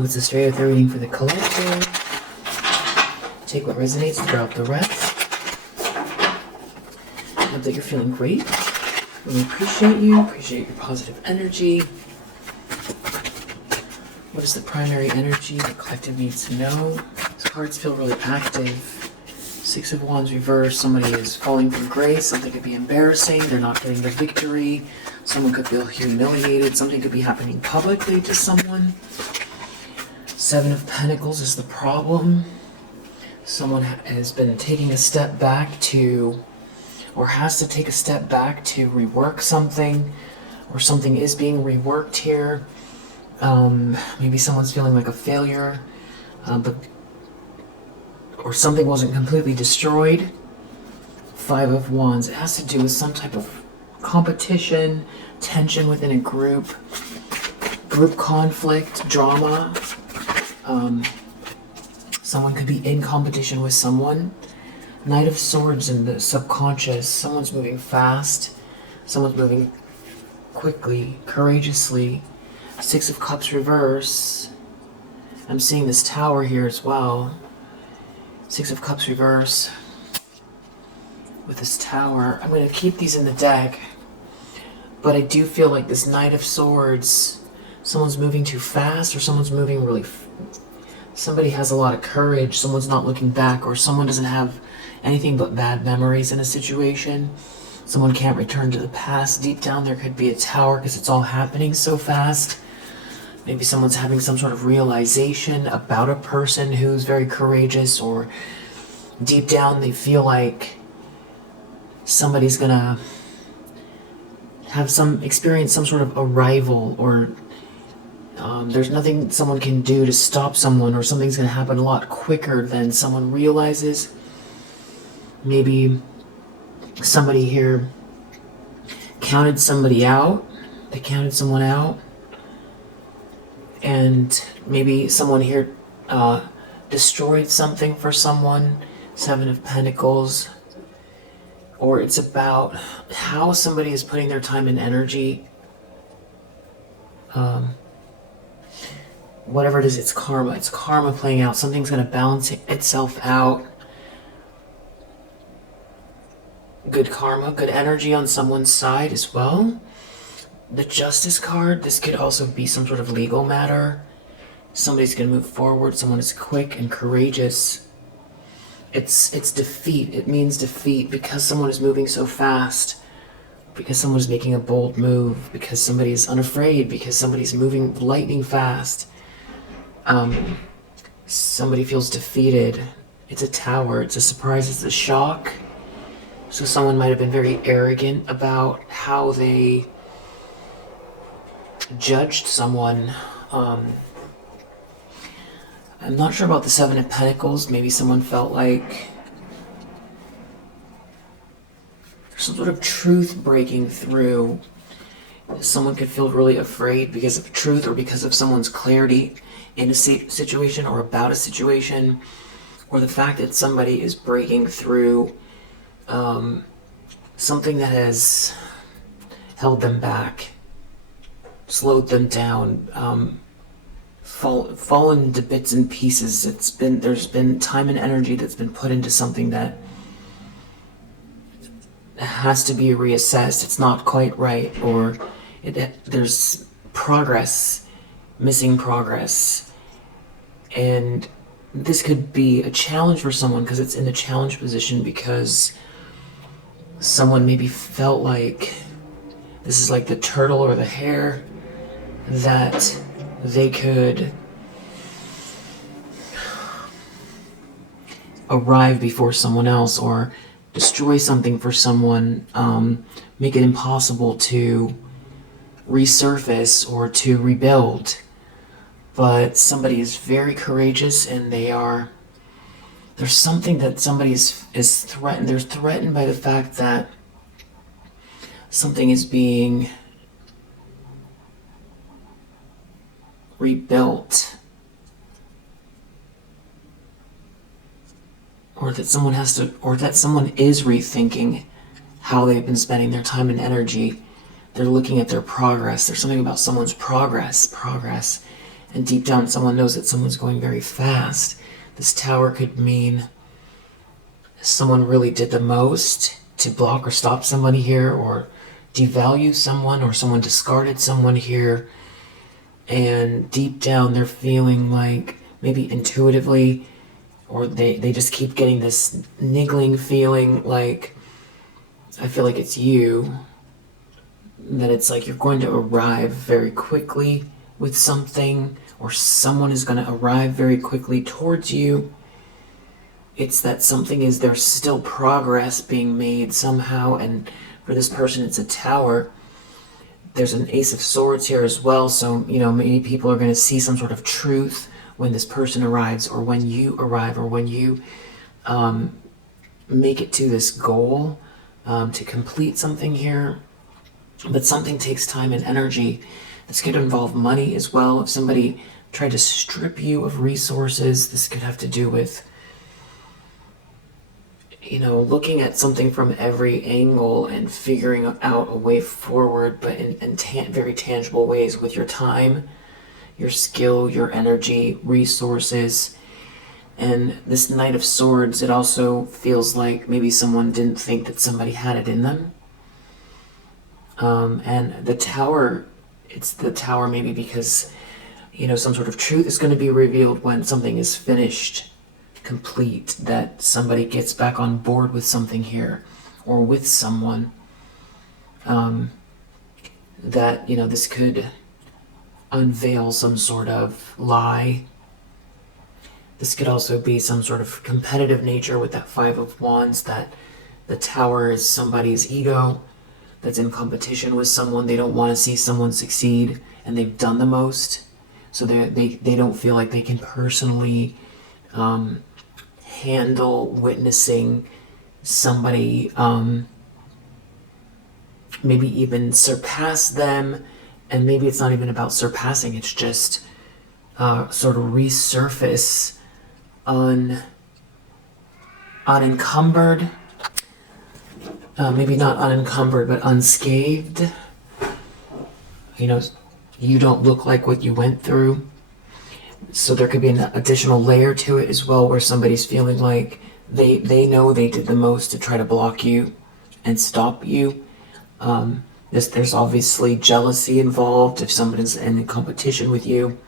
Oh, it's a straight out reading for the collective. Take what resonates, drop the rest. I hope that you're feeling great. Really appreciate you. Appreciate your positive energy. What is the primary energy the collective needs to know? These cards feel really active. Six of Wands reverse. Somebody is falling from grace. Something could be embarrassing. They're not getting the victory. Someone could feel humiliated. Something could be happening publicly to someone. Seven of Pentacles is the problem. Someone has been taking a step back to, or has to take a step back to rework something, or something is being reworked here. Maybe someone's feeling like a failure, or something wasn't completely destroyed. Five of Wands. It has to do with some type of competition, tension within a group conflict, drama. Someone could be in competition with someone. Knight of Swords in the subconscious. Someone's moving fast. Someone's moving quickly, courageously. Six of Cups reverse. I'm seeing this Tower here as well. Six of Cups reverse. With this Tower. I'm going to keep these in the deck. But I do feel like this Knight of Swords, someone's moving too fast, or someone's moving really somebody has a lot of courage, someone's not looking back, or someone doesn't have anything but bad memories in a situation. Someone can't return to the past. Deep down there could be a Tower because it's all happening so fast. Maybe someone's having some sort of realization about a person who's very courageous, or deep down they feel like somebody's gonna have experience some sort of arrival, or there's nothing someone can do to stop someone, or something's going to happen a lot quicker than someone realizes. Maybe somebody here counted somebody out. They counted someone out. And maybe someone here destroyed something for someone. Seven of Pentacles. Or it's about how somebody is putting their time and energy. Whatever it is, it's karma. It's karma playing out. Something's going to balance itself out. Good karma, good energy on someone's side as well. The Justice card, this could also be some sort of legal matter. Somebody's going to move forward. Someone is quick and courageous. It's defeat. It means defeat because someone is moving so fast. Because someone's making a bold move. Because somebody is unafraid. Because somebody's moving lightning fast. Somebody feels defeated. It's a Tower. It's a surprise. It's a shock. So someone might have been very arrogant about how they judged someone. I'm not sure about the Seven of Pentacles. Maybe someone felt like there's some sort of truth breaking through. Someone could feel really afraid because of truth, or because of someone's clarity in a situation, or about a situation, or the fact that somebody is breaking through something that has held them back, slowed them down, fallen to bits and pieces. There's been time and energy that's been put into something that has to be reassessed. It's not quite right, or there's progress, missing progress. And this could be a challenge for someone because it's in the challenge position, because someone maybe felt like this is like the turtle or the hare, that they could arrive before someone else, or destroy something for someone, make it impossible to resurface or to rebuild. But somebody is very courageous, and there's something that somebody is threatened. They're threatened by the fact that something is being rebuilt, or that someone is rethinking how they've been spending their time and energy. They're looking at their progress. There's something about someone's progress, and deep down someone knows that someone's going very fast. This Tower could mean someone really did the most to block or stop somebody here, or devalue someone, or someone discarded someone here, and deep down they're feeling like, maybe intuitively, or they just keep getting this niggling feeling like, I feel like it's you, that it's like you're going to arrive very quickly with something, or someone is going to arrive very quickly towards you. It's that something is, there's still progress being made somehow, and for this person it's a Tower. There's an Ace of Swords here as well, so, you know, many people are going to see some sort of truth when this person arrives, or when you arrive, or when you make it to this goal, to complete something here. But something takes time and energy. This could involve money as well. If somebody tried to strip you of resources, this could have to do with, you know, looking at something from every angle and figuring out a way forward, but in very tangible ways, with your time, your skill, your energy, resources. And this Knight of Swords, it also feels like maybe someone didn't think that somebody had it in them. And the Tower, it's the Tower maybe because, you know, some sort of truth is going to be revealed when something is finished, complete, that somebody gets back on board with something here, or with someone. That, you know, this could unveil some sort of lie. This could also be some sort of competitive nature with that Five of Wands, that the Tower is somebody's ego that's in competition with someone. They don't want to see someone succeed, and they've done the most, so they don't feel like they can personally handle witnessing somebody maybe even surpass them. And maybe it's not even about surpassing, it's just sort of resurface unencumbered, maybe not unencumbered, but unscathed. You know, you don't look like what you went through. So there could be an additional layer to it as well, where somebody's feeling like they know they did the most to try to block you and stop you. There's obviously jealousy involved if somebody's in competition with you.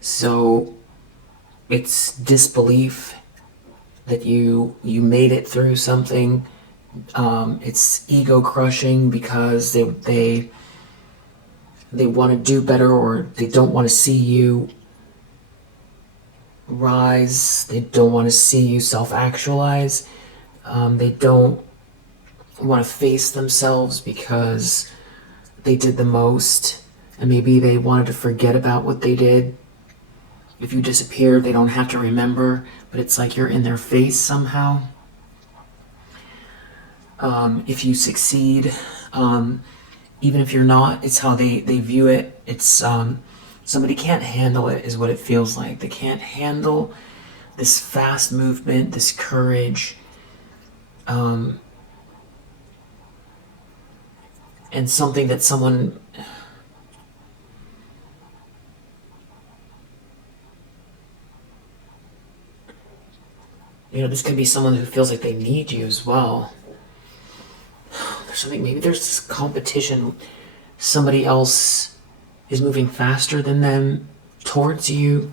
So it's disbelief that you made it through something. It's ego crushing because they want to do better, or they don't want to see you rise. They don't want to see you self-actualize. They don't want to face themselves because they did the most, and maybe they wanted to forget about what they did. If you disappear, they don't have to remember, but it's like you're in their face somehow. If you succeed, even if you're not, it's how they view it. It's somebody can't handle it, is what it feels like. They can't handle this fast movement, this courage, and something that someone, you know, this can be someone who feels like they need you as well. There's something, maybe there's this competition. Somebody else is moving faster than them towards you.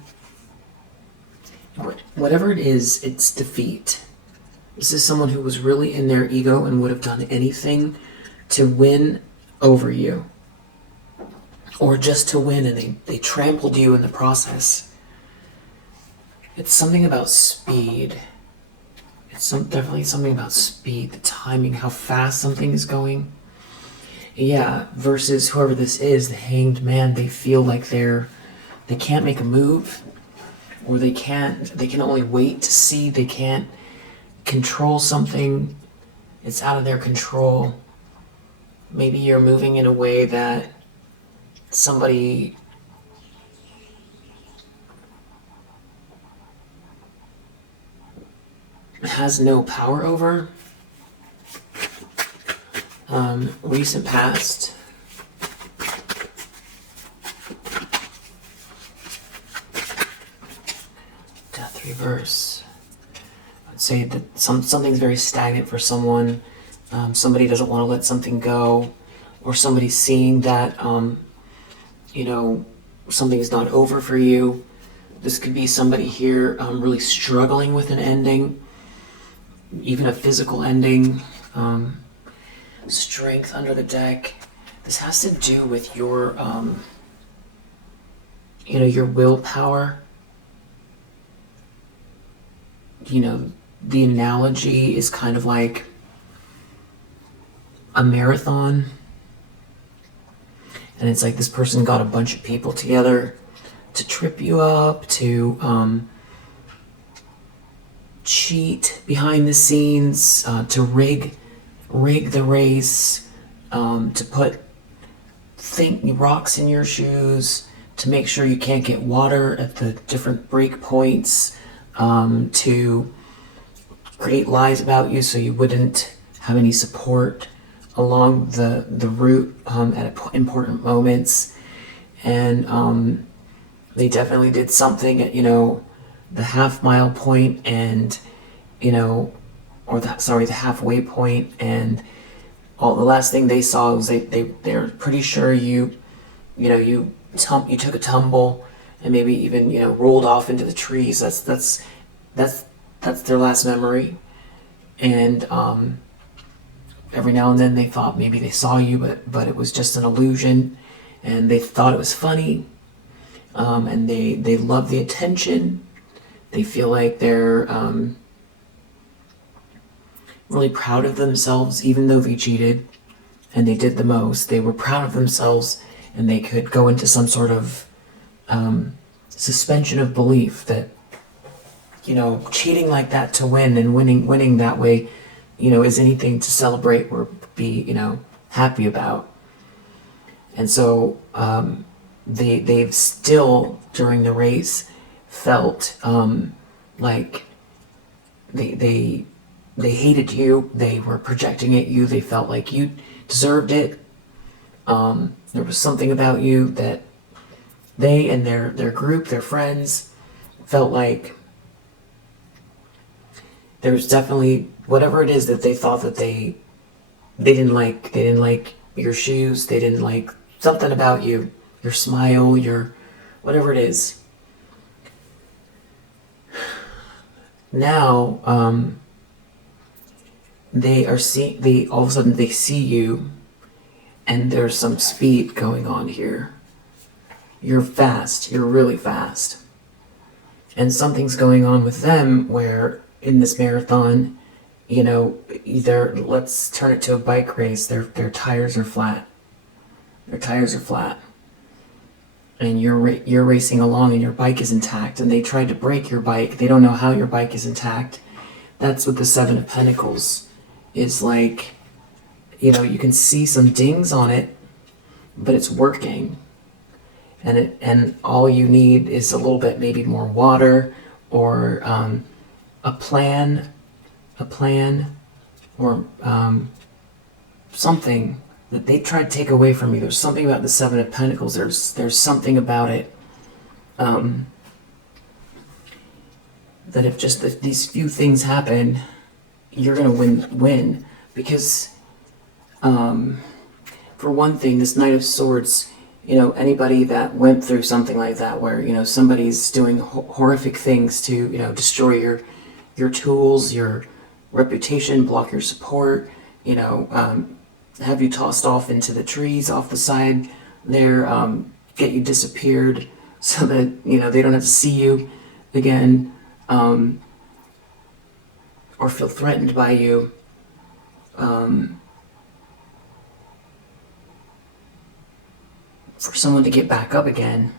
Whatever it is, it's defeat. This is someone who was really in their ego and would have done anything to win over you, or just to win, and they trampled you in the process. It's something about speed. It's definitely something about speed, the timing, how fast something is going. Yeah, versus whoever this is, the Hanged Man, they feel like they can't make a move, or they can only wait to see. They can't control something. It's out of their control. Maybe you're moving in a way that somebody has no power over. Recent past. Reverse. I'd say that something's very stagnant for someone. Somebody doesn't want to let something go, or somebody's seeing that, something is not over for you. This could be somebody here really struggling with an ending, even a physical ending. Strength under the deck. This has to do with your, your willpower. The analogy is kind of like a marathon. And it's like this person got a bunch of people together to trip you up, to cheat behind the scenes, to rig the race, to put rocks in your shoes, to make sure you can't get water at the different break points, to create lies about you so you wouldn't have any support along the route at important moments. And they definitely did something at the half-mile point, and the halfway point, and the last thing they saw was they're pretty sure you took a tumble and maybe even rolled off into the trees. That's their last memory. And every now and then they thought maybe they saw you, but it was just an illusion, and they thought it was funny. And they love the attention. They feel like they're really proud of themselves, even though they cheated and they did the most. They were proud of themselves, and they could go into some sort of suspension of belief that cheating like that to win, and winning that way is anything to celebrate or be happy about. And so they've still during the race felt like they hated you. They were projecting at you. They felt like you deserved it. There was something about you that they and their group, their friends, felt like there was definitely whatever it is that they thought that they didn't like. They didn't like your shoes. They didn't like something about you, your smile, your whatever it is. Now, all of a sudden they see you, and there's some speed going on here. You're fast. You're really fast. And something's going on with them where in this marathon, either let's turn it to a bike race, their tires are flat. Their tires are flat. And you're racing along and your bike is intact, and they tried to break your bike. They don't know how your bike is intact. That's what the Seven of Pentacles is like. You can see some dings on it, but it's working. And all you need is a little bit, maybe more water, or a plan, or something that they tried to take away from you. There's something about the Seven of Pentacles. There's something about it that if these few things happen, you're gonna win because for one thing, this Knight of Swords, anybody that went through something like that, where somebody's doing horrific things to destroy your tools, your reputation, block your support, have you tossed off into the trees off the side there, get you disappeared so that they don't have to see you again, or feel threatened by you. For someone to get back up again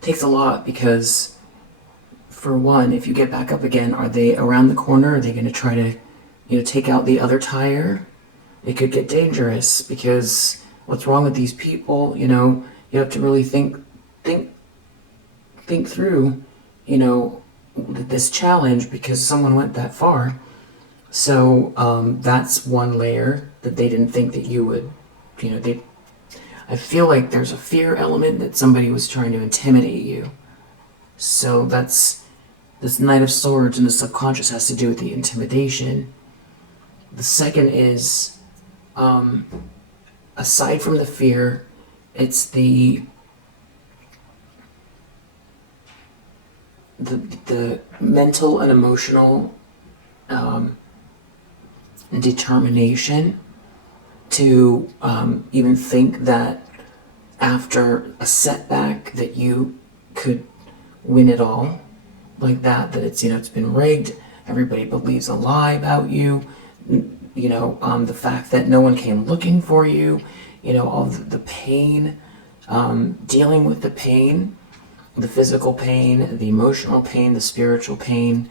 takes a lot, because for one, if you get back up again, are they around the corner? Are they going to try to take out the other tire? It could get dangerous, because what's wrong with these people? You have to really think through this challenge, because someone went that far. So that's one layer that they didn't think that you would. I feel like there's a fear element that somebody was trying to intimidate you. So that's this Knight of Swords and the subconscious has to do with the intimidation. The second is, aside from the fear, it's the mental and emotional determination to even think that after a setback that you could win it all, like that it's, it's been rigged, everybody believes a lie about you, the fact that no one came looking for you, all the pain, dealing with the pain, the physical pain, the emotional pain, the spiritual pain,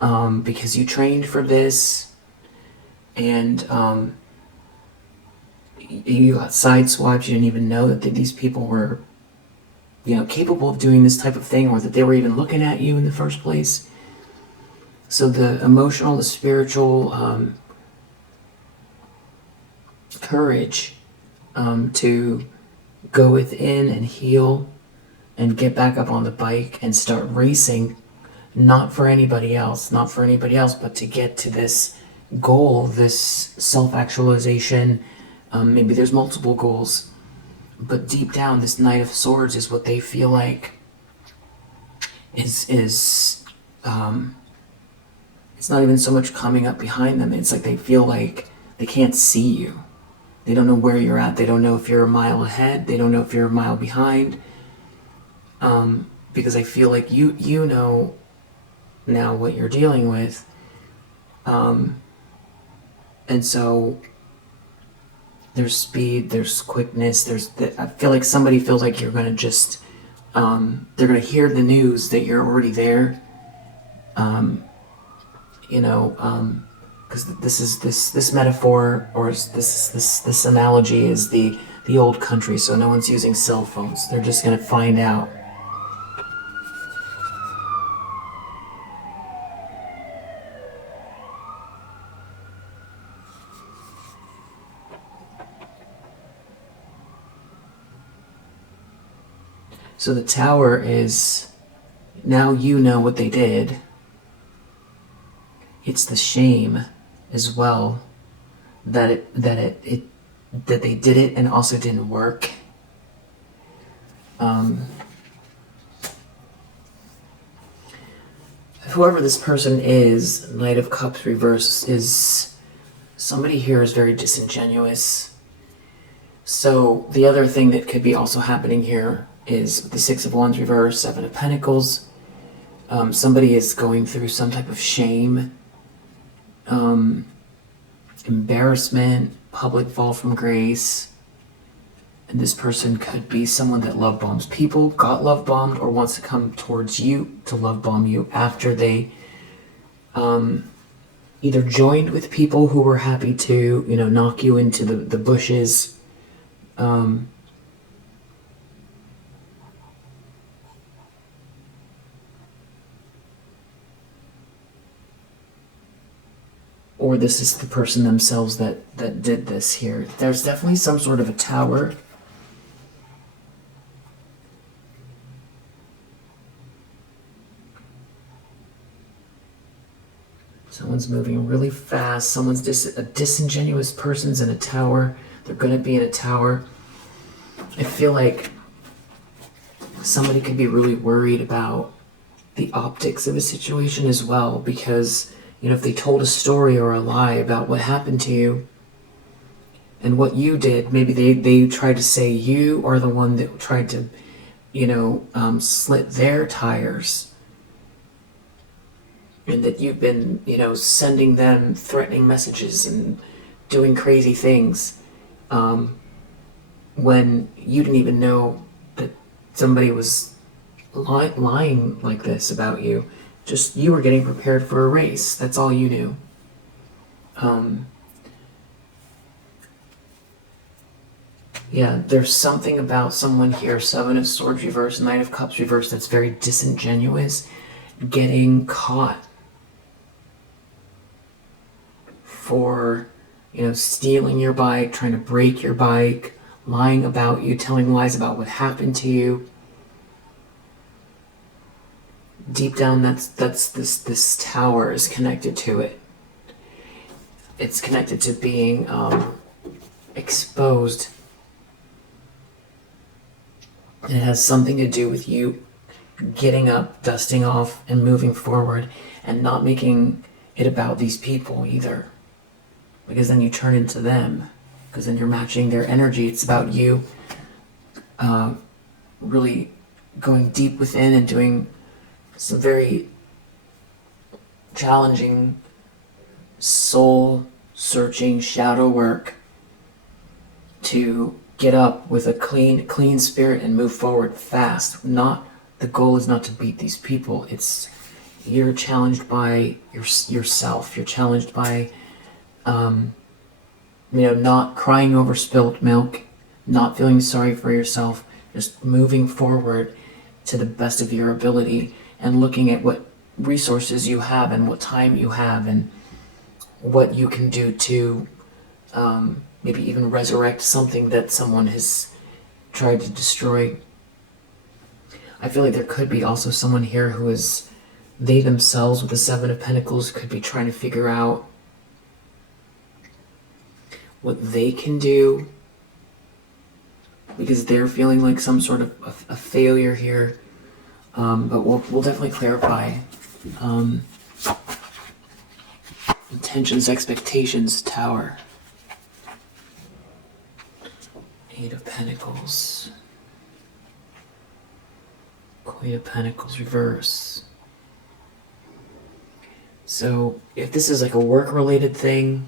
because you trained for this, and you got sideswiped. You didn't even know that these people were, capable of doing this type of thing, or that they were even looking at you in the first place. So the emotional, the spiritual courage to go within and heal and get back up on the bike and start racing, not for anybody else, but to get to this goal, this self-actualization. Maybe there's multiple goals, but deep down, this Knight of Swords is what they feel like is it's not even so much coming up behind them. It's like they feel like they can't see you. They don't know where you're at. They don't know if you're a mile ahead. They don't know if you're a mile behind. Because I feel like you know now what you're dealing with. And so there's speed, there's quickness, I feel like somebody feels like you're going to just, they're going to hear the news that you're already there. Because this metaphor, or this analogy is the old country, so no one's using cell phones. They're just going to find out. So the Tower is, now you know what they did. It's the shame as well that they did it and also didn't work. Whoever this person is, Knight of Cups reverse, is somebody here is very disingenuous. So the other thing that could be also happening here is the Six of Wands reverse, Seven of Pentacles. Somebody is going through some type of shame, embarrassment, public fall from grace. And this person could be someone that love bombs people, got love bombed, or wants to come towards you to love bomb you after they either joined with people who were happy to, knock you into the bushes. Or this is the person themselves that did this here. There's definitely some sort of a tower. Someone's moving really fast. Someone's a disingenuous person's in a tower. They're going to be in a tower. I feel like somebody could be really worried about the optics of a situation as well, because if they told a story or a lie about what happened to you and what you did, maybe they tried to say you are the one that tried to, slit their tires, and that you've been, sending them threatening messages and doing crazy things, when you didn't even know that somebody was lying like this about you. Just, you were getting prepared for a race. That's all you knew. Yeah, there's something about someone here, Seven of Swords reverse, Knight of Cups reverse, that's very disingenuous, getting caught for, stealing your bike, trying to break your bike, lying about you, telling lies about what happened to you. deep down, that's this tower is connected to it. It's connected to being exposed. And it has something to do with you getting up, dusting off, and moving forward, and not making it about these people either. Because then you turn into them. Because then you're matching their energy. It's about you really going deep within and doing some very challenging, soul-searching shadow work to get up with a clean spirit and move forward fast. The goal is not to beat these people. It's you're challenged by yourself. You're challenged by not crying over spilt milk, not feeling sorry for yourself, just moving forward to the best of your ability and looking at what resources you have and what time you have and what you can do to maybe even resurrect something that someone has tried to destroy. I feel like there could be also someone here who is, they themselves with the Seven of Pentacles could be trying to figure out what they can do because they're feeling like some sort of a failure here. But we'll definitely clarify. Intentions, expectations, Tower. Eight of Pentacles. Queen of Pentacles, reverse. So, if this is like a work-related thing,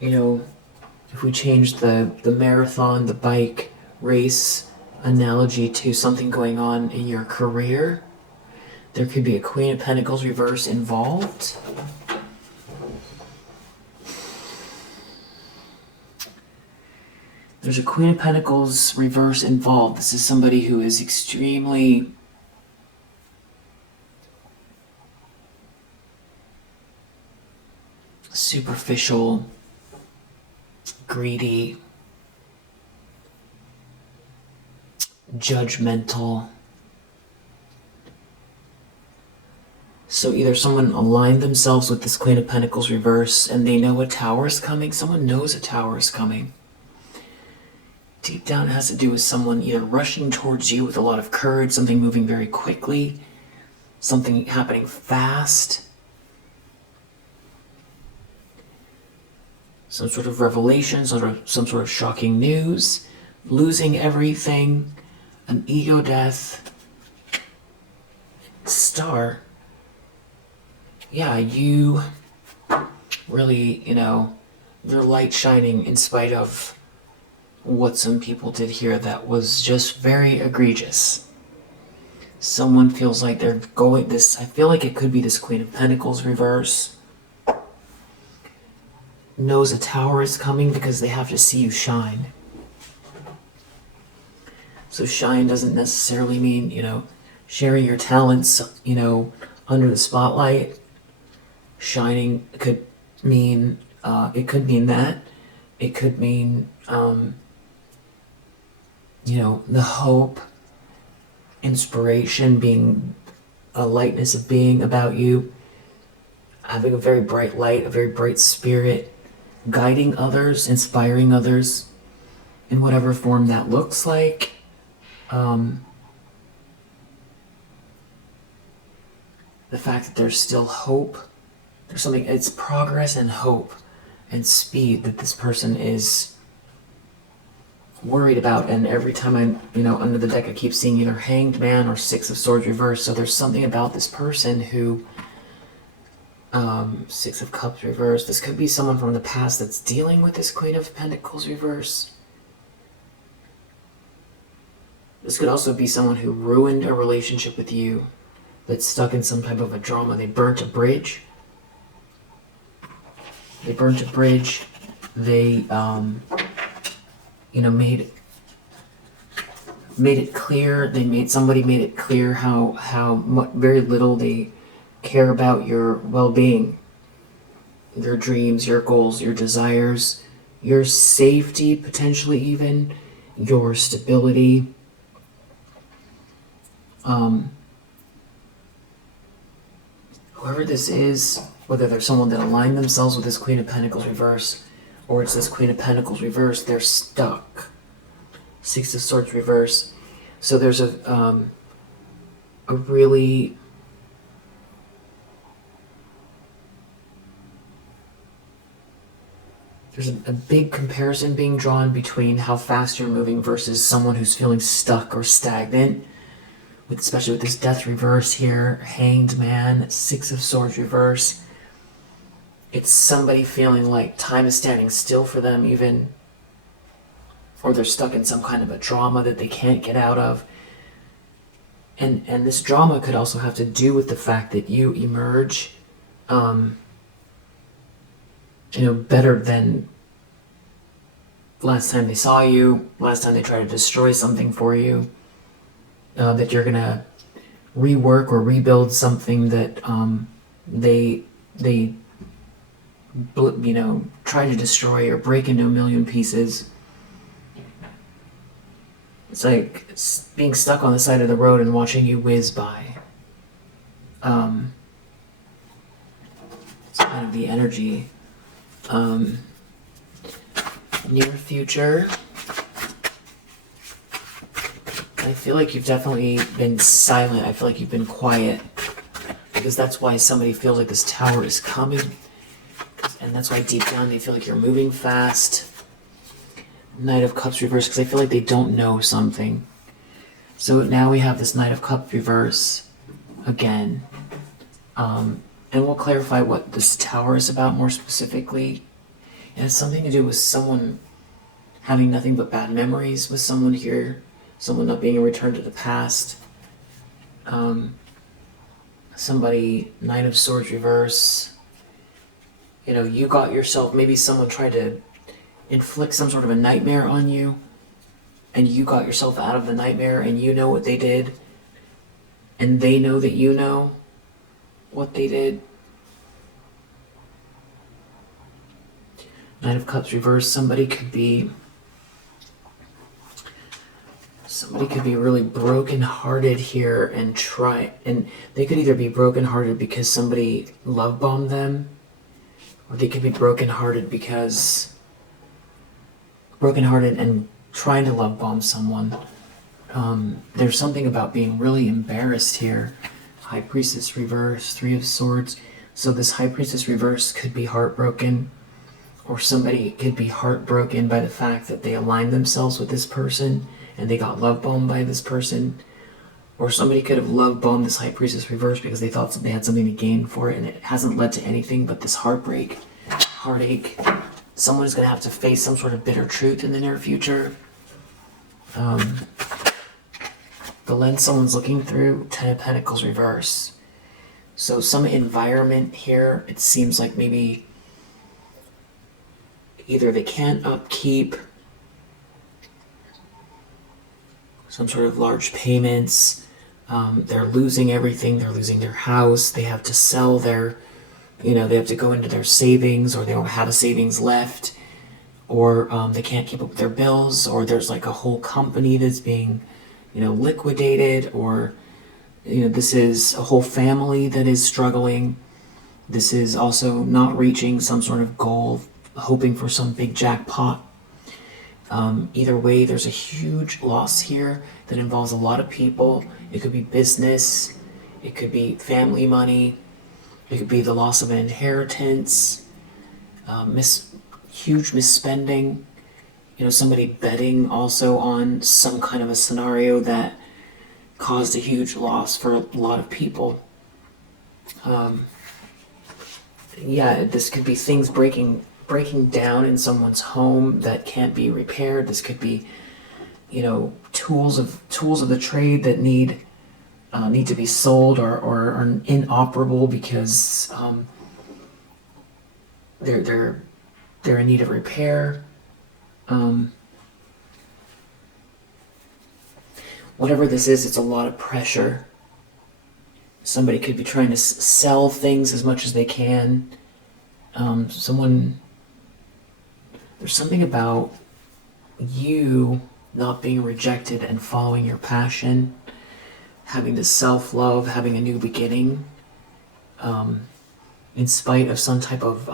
if we change the marathon, the bike race analogy to something going on in your career, there could be a Queen of Pentacles reverse involved. There's a Queen of Pentacles reverse involved. This is somebody who is extremely superficial, greedy, judgmental. So either someone aligned themselves with this Queen of Pentacles reverse and they know a tower is coming. Someone knows a tower is coming. Deep down, it has to do with someone either rushing towards you with a lot of courage, something moving very quickly, something happening fast, some sort of revelation, some sort of shocking news, losing everything, an ego death, Star. Yeah, you really, your light shining in spite of what some people did here that was just very egregious. Someone feels like they're going this, I feel like it could be this Queen of Pentacles reverse. Knows a tower is coming because they have to see you shine. So shine doesn't necessarily mean, sharing your talents, under the spotlight. Shining could mean, it could mean that. It could mean, the hope, inspiration, being a lightness of being about you, having a very bright light, a very bright spirit, guiding others, inspiring others in whatever form that looks like. The fact that there's still hope, there's something, it's progress and hope and speed that this person is worried about. And every time I'm, under the deck, I keep seeing either Hanged Man or Six of Swords reversed. So there's something about this person who, Six of Cups reversed. This could be someone from the past that's dealing with this Queen of Pentacles reverse. This could also be someone who ruined a relationship with you, that's stuck in some type of a drama. They burnt a bridge. They, made it clear. Somebody made it clear how very little they care about your well-being, your dreams, your goals, your desires, your safety, potentially even your stability. whoever this is, whether there's someone that aligned themselves with this Queen of Pentacles reverse, or it's this Queen of Pentacles reverse, they're stuck. Six of Swords reverse. So there's a really there's a big comparison being drawn between how fast you're moving versus someone who's feeling stuck or stagnant, especially with this Death reverse here, Hanged Man, Six of Swords reverse. It's somebody feeling like time is standing still for them even, or they're stuck in some kind of a drama that they can't get out of. And this drama could also have to do with the fact that you emerge better than last time they saw you, last time they tried to destroy something for you, that you're going to rework or rebuild something that they try to destroy or break into a million pieces. It's like being stuck on the side of the road and watching you whiz by. It's kind of the energy. Near future, I feel like you've definitely been silent. I feel like you've been quiet, because that's why somebody feels like this tower is coming, and that's why deep down they feel like you're moving fast. Knight of Cups reverse, because I feel like they don't know something. So now we have this Knight of Cups reverse again. And we'll clarify what this tower is about more specifically. It has something to do with someone having nothing but bad memories with someone here, someone not being a return to the past. Somebody, Nine of Swords reverse. You got yourself, maybe someone tried to inflict some sort of a nightmare on you, and you got yourself out of the nightmare, and you know what they did, and they know that you know what they did. Knight of Cups reverse. Somebody could be really broken-hearted here and they could either be broken-hearted because somebody love-bombed them, or they could be broken-hearted and trying to love-bomb someone. There's something about being really embarrassed here. High Priestess reverse, Three of Swords. So this High Priestess reverse could be heartbroken, or somebody could be heartbroken by the fact that they aligned themselves with this person and they got love-bombed by this person. Or somebody could have love-bombed this High Priestess reverse because they thought they had something to gain for it, and it hasn't led to anything but this heartache. Someone is going to have to face some sort of bitter truth in the near future. The lens someone's looking through, Ten of Pentacles reverse. So some environment here, it seems like maybe either they can't upkeep some sort of large payments, they're losing everything, they're losing their house, they have to sell they have to go into their savings, or they don't have a savings left, or they can't keep up with their bills, or there's like a whole company that's being, liquidated, or, this is a whole family that is struggling. This is also not reaching some sort of goal, hoping for some big jackpot. Either way, there's a huge loss here that involves a lot of people. It could be business, it could be family money, it could be the loss of an inheritance, huge misspending, somebody betting also on some kind of a scenario that caused a huge loss for a lot of people. This could be things breaking down in someone's home that can't be repaired. This could be, tools of the trade that need to be sold or are inoperable because they're in need of repair. Whatever this is, it's a lot of pressure. Somebody could be trying to sell things as much as they can. There's something about you not being rejected and following your passion, having this self-love, having a new beginning. in spite of some type of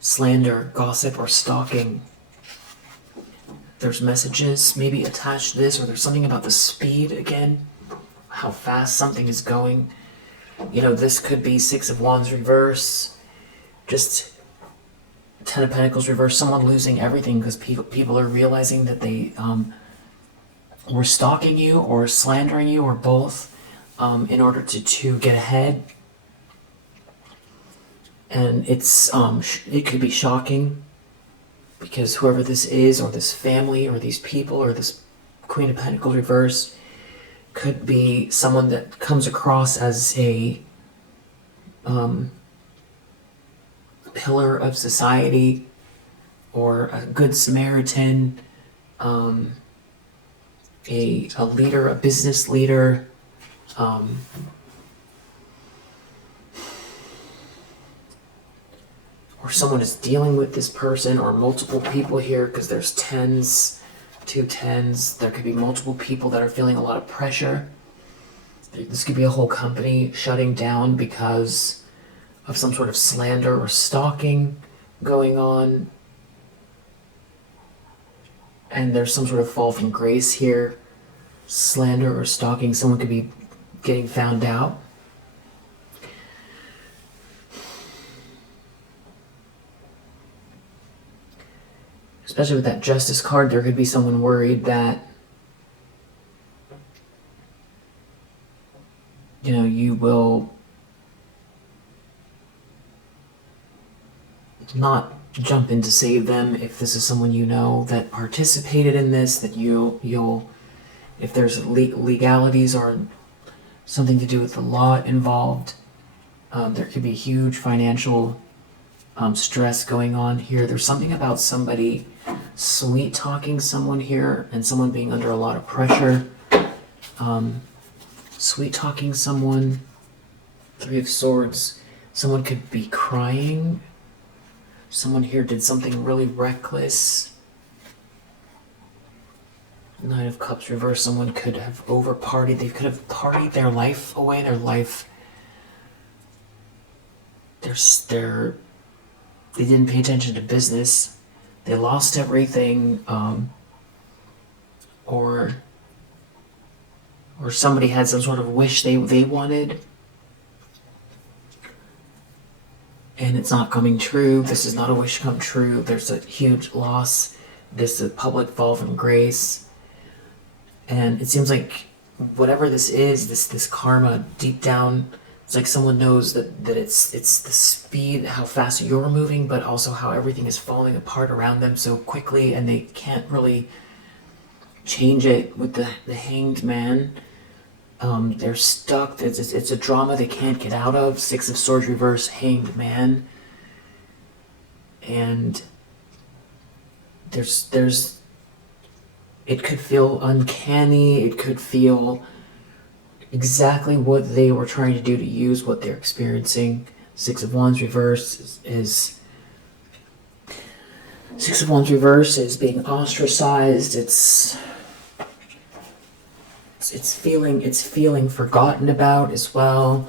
slander, gossip, or stalking. There's messages maybe attached to this, or there's something about the speed again, how fast something is going. You know, this could be Six of Wands reverse, just Ten of Pentacles reverse, someone losing everything because people are realizing that they were stalking you or slandering you or both in order to get ahead. And it's it could be shocking because whoever this is, or this family, or these people, or this Queen of Pentacles reverse, could be someone that comes across as a pillar of society, or a good Samaritan, a leader, a business leader, or someone is dealing with this person, or multiple people here, because there's tens, 2 tens. There could be multiple people that are feeling a lot of pressure. This could be a whole company shutting down because of some sort of slander or stalking going on. And there's some sort of fall from grace here. Slander or stalking, someone could be getting found out. Especially with that Justice card, there could be someone worried that, you know, you will not jump in to save them if this is someone you know that participated in this, that you'll if there's legalities or something to do with the law involved, there could be huge financial stress going on here. There's something about somebody sweet talking someone here, and someone being under a lot of pressure. Sweet talking someone. 3 of Swords. Someone could be crying. Someone here did something really reckless. 9 of Cups reverse. Someone could have over partied. They could have partied their life away. Their life. They didn't pay attention to business. They lost everything. Or somebody had some sort of wish they wanted, and it's not coming true. This is not a wish come true. There's a huge loss. This is a public fall from grace. And it seems like whatever this is, this karma, deep down, it's like someone knows that it's the speed, how fast you're moving, but also how everything is falling apart around them so quickly, and they can't really change it with the Hanged Man. They're stuck. It's a drama they can't get out of. 6 of Swords reverse, Hanged Man. And there's it could feel uncanny. It could feel exactly what they were trying to do to use what they're experiencing. 6 of Wands reverse is 6 of Wands reverse is being ostracized. It's feeling forgotten about as well.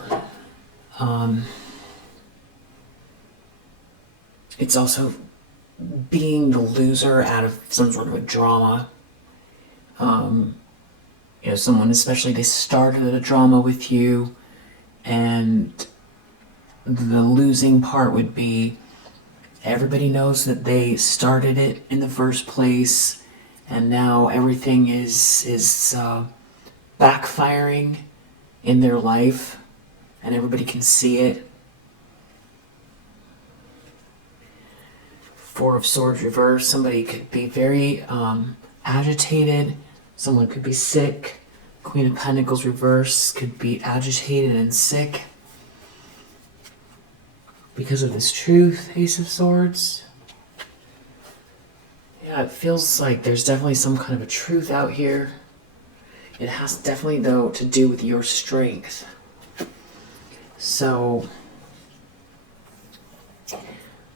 It's also being the loser out of some sort of a drama. You know, someone, especially, they started a drama with you, and the losing part would be everybody knows that they started it in the first place, and now everything is backfiring in their life, and everybody can see it. 4 of Swords reverse. Somebody could be very agitated. Someone could be sick. Queen of Pentacles reverse could be agitated and sick because of this truth. Ace of Swords. Yeah, it feels like there's definitely some kind of a truth out here. It has definitely, though, to do with your strength. So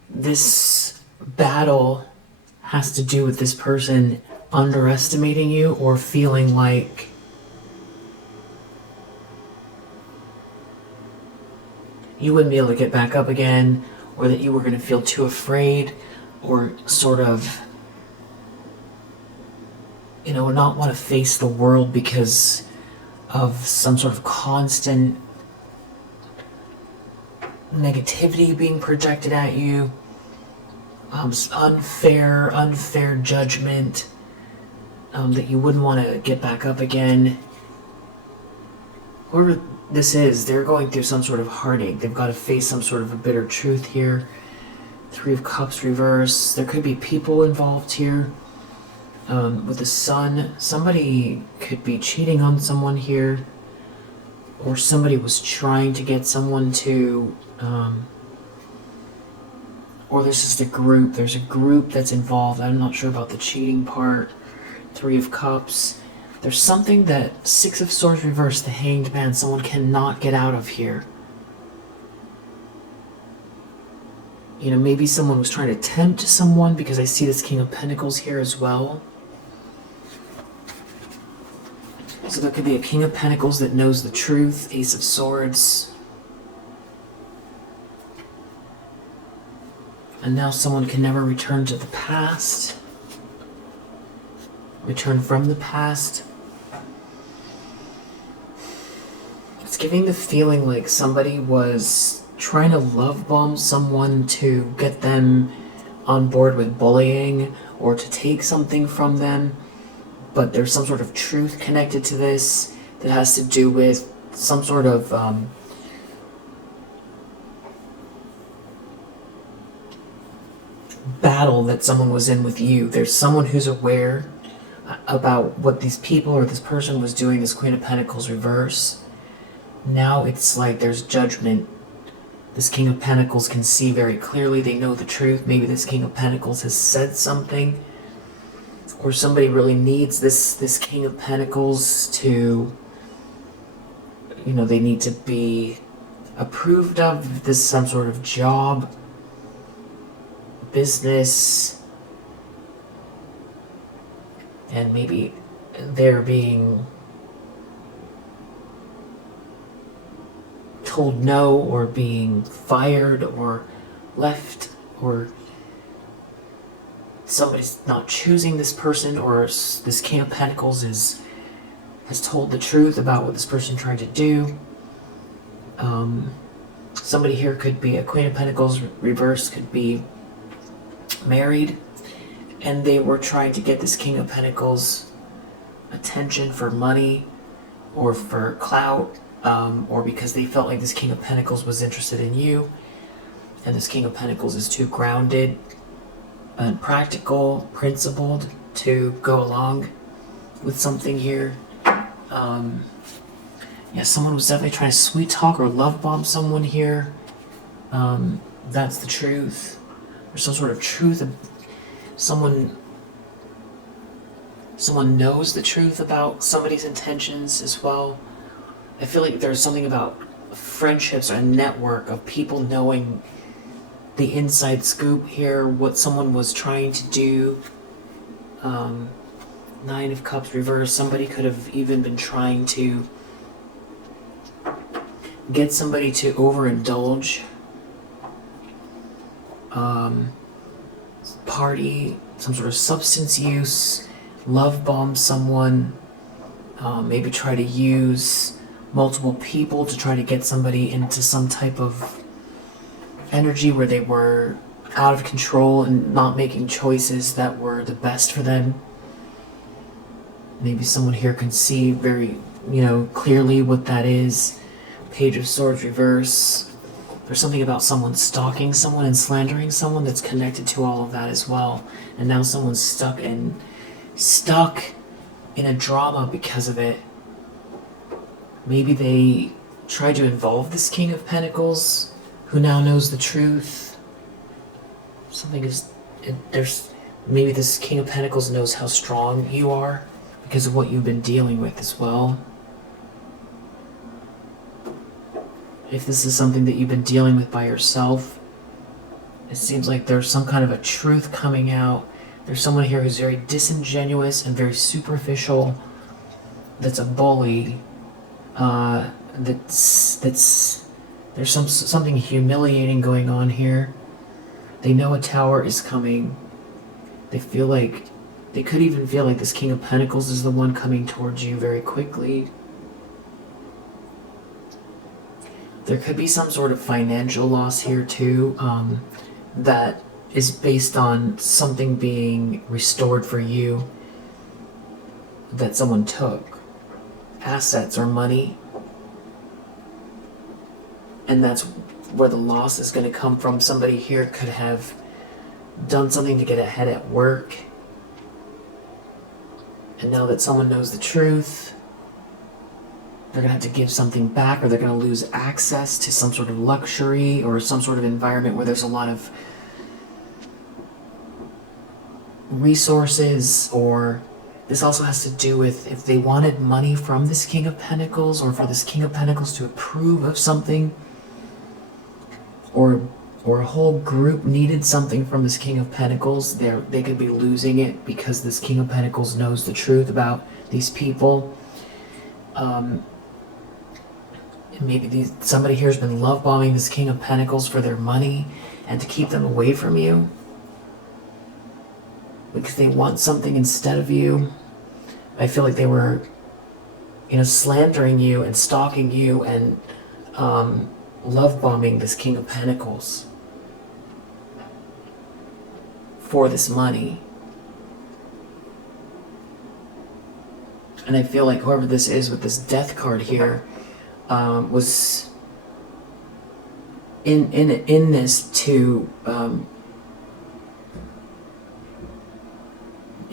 this battle has to do with this person underestimating you, or feeling like you wouldn't be able to get back up again, or that you were going to feel too afraid, or sort of, not want to face the world because of some sort of constant negativity being projected at you, unfair judgment, that you wouldn't want to get back up again. Whoever this is, they're going through some sort of heartache. They've got to face some sort of a bitter truth here. 3 of Cups reverse. There could be people involved here. With the Sun, somebody could be cheating on someone here, or somebody was trying to get someone to, or there's just a group. There's a group that's involved. I'm not sure about the cheating part. 3 of Cups. There's something that 6 of Swords reverse, the Hanged Man, someone cannot get out of here. Maybe someone was trying to tempt someone, because I see this King of Pentacles here as well. So there could be a King of Pentacles that knows the truth. Ace of Swords. And now someone can never return to the past. Return from the past. It's giving the feeling like somebody was trying to love bomb someone to get them on board with bullying, or to take something from them. But there's some sort of truth connected to this that has to do with some sort of battle that someone was in with you. There's someone who's aware about what these people or this person was doing, this Queen of Pentacles reverse. Now it's like there's judgment. This King of Pentacles can see very clearly. They know the truth. Maybe this King of Pentacles has said something, or somebody really needs this King of Pentacles to, they need to be approved of. This some sort of job, business, and maybe they're being told no, or being fired, or left, or somebody's not choosing this person, or this King of Pentacles has told the truth about what this person tried to do. Somebody here could be a Queen of Pentacles reverse, could be married, and they were trying to get this King of Pentacles attention for money, or for clout, or because they felt like this King of Pentacles was interested in you, and this King of Pentacles is too grounded and practical, principled to go along with something here. Yeah, someone was definitely trying to sweet talk or love bomb someone here. That's the truth. There's some sort of truth. Someone knows the truth about somebody's intentions as well. I feel like there's something about friendships or a network of people knowing the inside scoop here, what someone was trying to do. 9 of Cups reverse. Somebody could have even been trying to get somebody to overindulge, party, some sort of substance use, love bomb someone, maybe try to use multiple people to try to get somebody into some type of energy where they were out of control and not making choices that were the best for them. Maybe someone here can see very, clearly what that is. Page of Swords reverse. There's something about someone stalking someone and slandering someone that's connected to all of that as well. And now someone's stuck in a drama because of it. Maybe they tried to involve this King of Pentacles, who now knows the truth. Maybe this King of Pentacles knows how strong you are because of what you've been dealing with as well. If this is something that you've been dealing with by yourself, it seems like there's some kind of a truth coming out. There's someone here who's very disingenuous and very superficial, that's a bully, that's There's something humiliating going on here. They know a tower is coming. They feel like, they could even feel like this King of Pentacles is the one coming towards you very quickly. There could be some sort of financial loss here too, that is based on something being restored for you that someone took. Assets or money. And that's where the loss is going to come from. Somebody here could have done something to get ahead at work. And now that someone knows the truth, they're going to have to give something back, or they're going to lose access to some sort of luxury or some sort of environment where there's a lot of resources. Or this also has to do with if they wanted money from this King of Pentacles, or for this King of Pentacles to approve of something, or a whole group needed something from this King of Pentacles. They could be losing it because this King of Pentacles knows the truth about these people. Maybe somebody here has been love bombing this King of Pentacles for their money and to keep them away from you, because they want something instead of you. I feel like they were, slandering you and stalking you and love bombing this King of Pentacles for this money. And I feel like whoever this is with this Death card here was in this to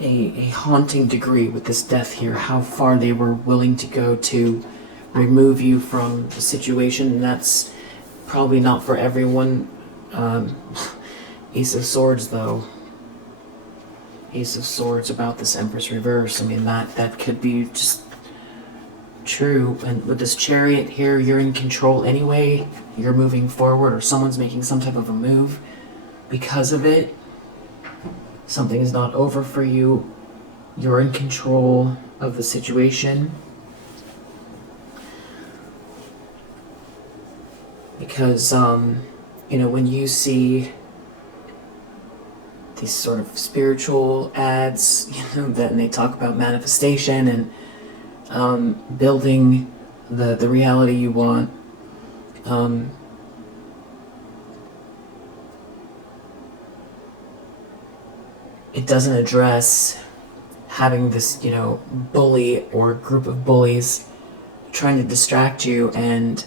a haunting degree with this Death here, how far they were willing to go to remove you from the situation. And that's probably not for everyone. Ace of Swords though. Ace of Swords about this Empress reverse. I mean, that could be just true. And with this Chariot here, you're in control anyway. You're moving forward, or someone's making some type of a move because of it. Something is not over for you. You're in control of the situation. Because, when you see these sort of spiritual ads, that they talk about manifestation and building the reality you want, it doesn't address having this, bully or group of bullies trying to distract you and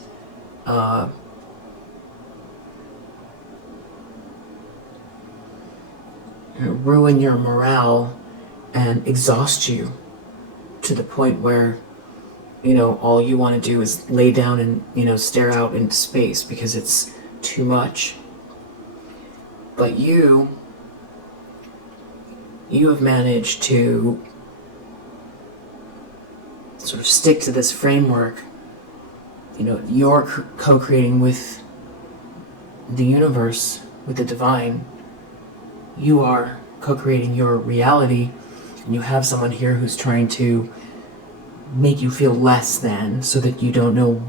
ruin your morale and exhaust you to the point where, all you want to do is lay down and, stare out into space because it's too much. But you have managed to sort of stick to this framework. You're co-creating with the universe, with the divine. You are co-creating your reality, and you have someone here who's trying to make you feel less than, so that you don't know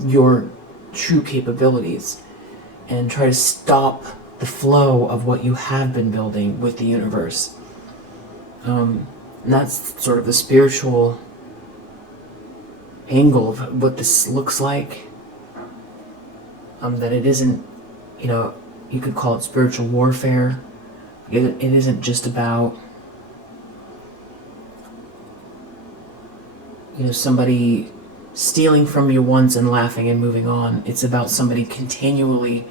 your true capabilities, and try to stop the flow of what you have been building with the universe. And that's sort of the spiritual angle of what this looks like. That it isn't, you could call it spiritual warfare. It isn't just about, somebody stealing from you once and laughing and moving on. It's about somebody continually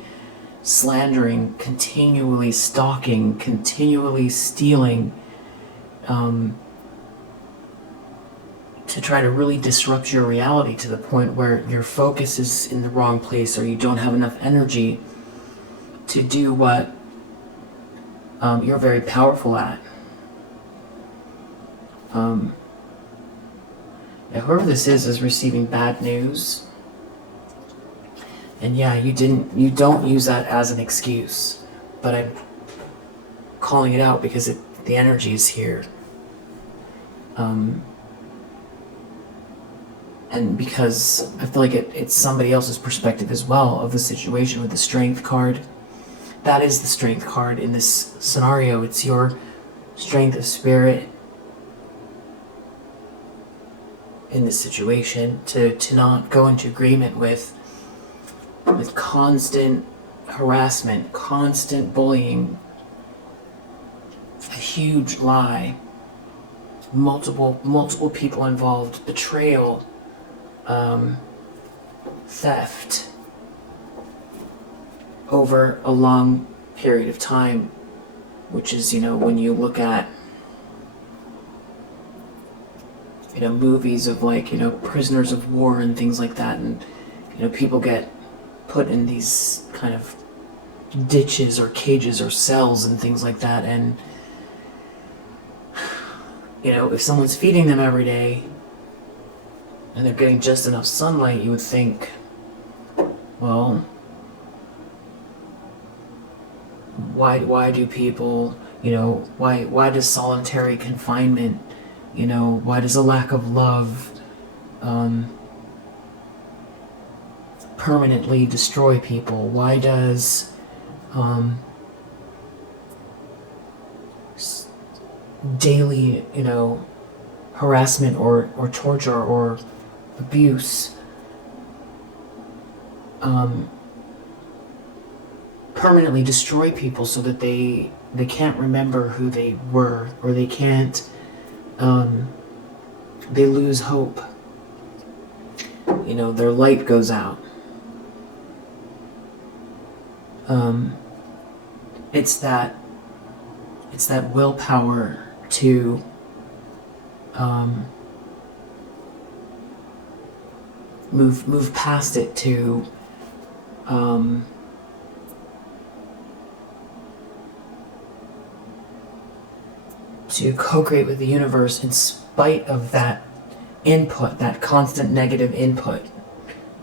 slandering, continually stalking, continually stealing, to try to really disrupt your reality to the point where your focus is in the wrong place, or you don't have enough energy to do what you're very powerful at. Whoever this is receiving bad news. And yeah, you don't use that as an excuse, but I'm calling it out because the energy is here. And And because I feel like it's somebody else's perspective as well of the situation with the strength card. That is the strength card in this scenario. It's your strength of spirit in this situation to not go into agreement with constant harassment, constant bullying, a huge lie, multiple people involved, betrayal, theft over a long period of time, which is, when you look at, movies of prisoners of war and things like that, and, people get put in these kind of ditches or cages or cells and things like that, and, if someone's feeding them every day and they're getting just enough sunlight, you would think, well, why do people, why does solitary confinement, why does a lack of love permanently destroy people? Why does daily, harassment or torture or abuse permanently destroy people so that they can't remember who they were, or they can't, they lose hope, their light goes out. It's that willpower to move past it, to co-create with the universe in spite of that input, that constant negative input,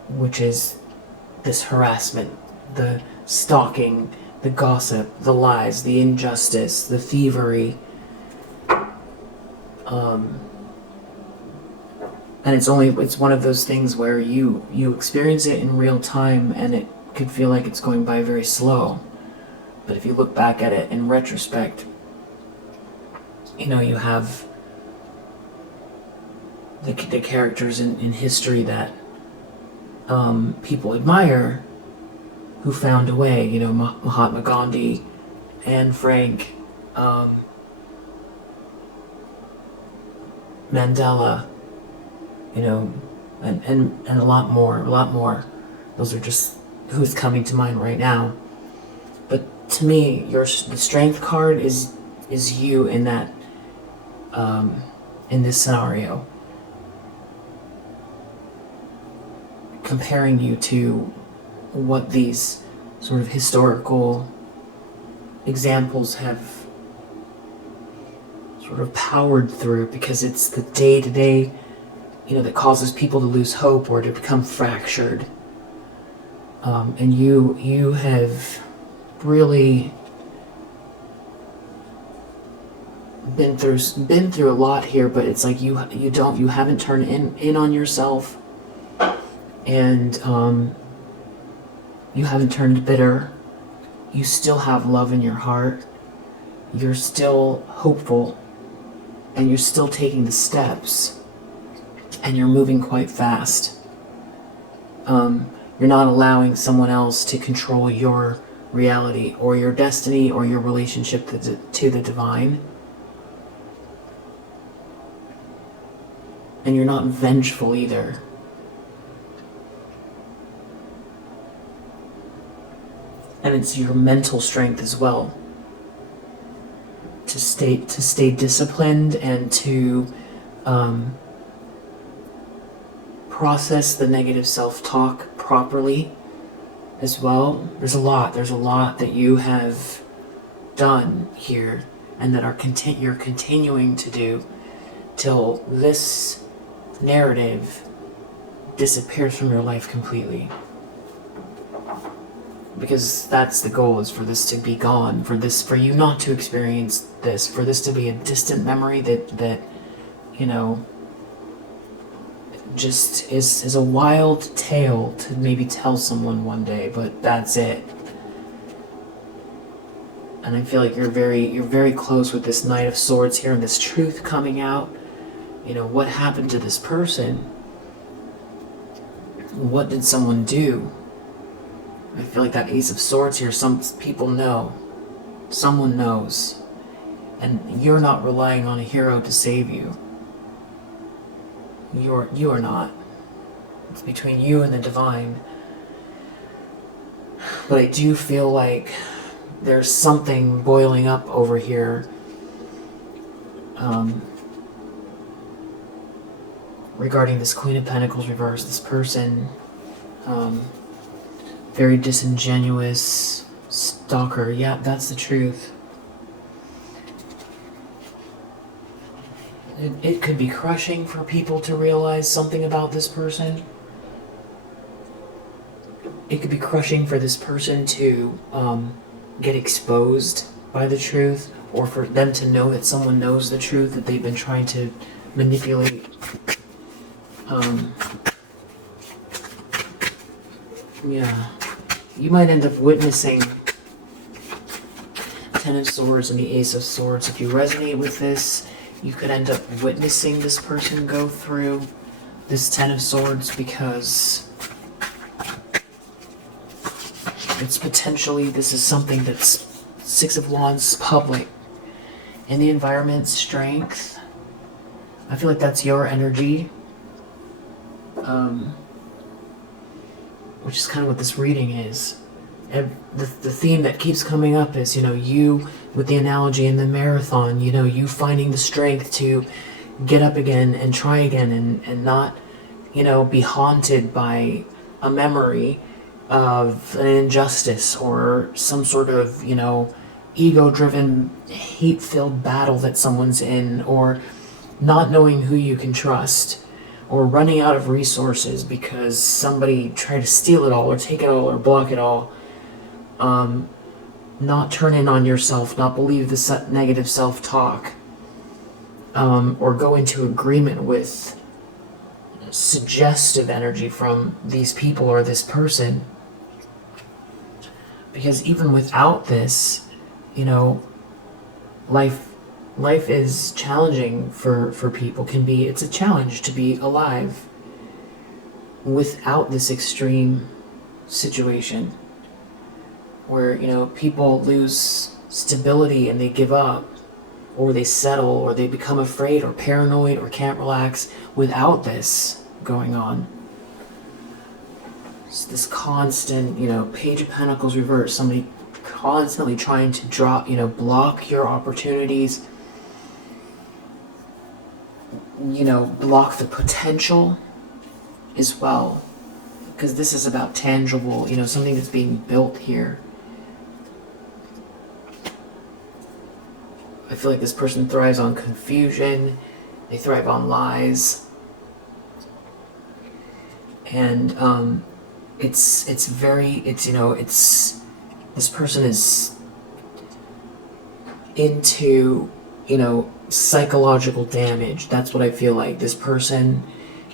which is this harassment, the stalking, the gossip, the lies, the injustice, the thievery. And it's one of those things where you experience it in real time and it could feel like it's going by very slow. But if you look back at it in retrospect, you have the characters in history that people admire who found a way, Mahatma Gandhi, Anne Frank, Mandela, and a lot more. Those are just who's coming to mind right now. But to me, the strength card is you in that, in this scenario, comparing you to what these sort of historical examples have sort of powered through, because it's the day-to-day, that causes people to lose hope or to become fractured. And you have really been through a lot here, but it's like you haven't turned in on yourself, and you haven't turned bitter. You still have love in your heart. You're still hopeful, and you're still taking the steps, and you're moving quite fast. You're not allowing someone else to control your reality or your destiny or your relationship to the divine. And you're not vengeful either. And it's your mental strength as well to stay disciplined and to process the negative self-talk properly as well. There's a lot that you have done here, and that you're continuing to do till this narrative disappears from your life completely. Because that's the goal, is for this to be gone, for you not to experience this, for this to be a distant memory that just is a wild tale to maybe tell someone one day, but that's it. And I feel like you're very close with this Knight of Swords here and this truth coming out. You know, what happened to this person? What did someone do? I feel like that Ace of Swords here, some people know. Someone knows. And you're not relying on a hero to save you. You are not. It's between you and the divine. But I do feel like there's something boiling up over here. Regarding this Queen of Pentacles reverse, this person, very disingenuous, stalker. Yeah, that's the truth. It could be crushing for people to realize something about this person. It could be crushing for this person to get exposed by the truth, or for them to know that someone knows the truth that they've been trying to manipulate. Yeah, you might end up witnessing Ten of Swords and the Ace of Swords. If you resonate with this, you could end up witnessing this person go through this Ten of Swords, because it's potentially, this is something that's Six of Wands public. In the environment, strength. I feel like that's your energy. Which is kind of what this reading is. And the theme that keeps coming up is, you know, you, with the analogy in the marathon, you know, you finding the strength to get up again and try again, and not, you know, be haunted by a memory of an injustice or some sort of, you know, ego-driven, hate-filled battle that someone's in, or not knowing who you can trust, or running out of resources because somebody tried to steal it all or take it all or block it all. Not turn in on yourself, not believe the negative self-talk, or go into agreement with suggestive energy from these people or this person. Because even without this, you know, life is challenging for people. It's a challenge to be alive without this extreme situation where, you know, people lose stability and they give up, or they settle, or they become afraid or paranoid or can't relax without this going on. It's this constant, you know, Page of Pentacles reverse, somebody constantly trying to drop, you know, block your opportunities, you know, block the potential as well, because this is about tangible, you know, something that's being built here. I feel like this person thrives on confusion, they thrive on lies, and it's you know, it's, this person is into, you know, psychological damage. That's what I feel like. This person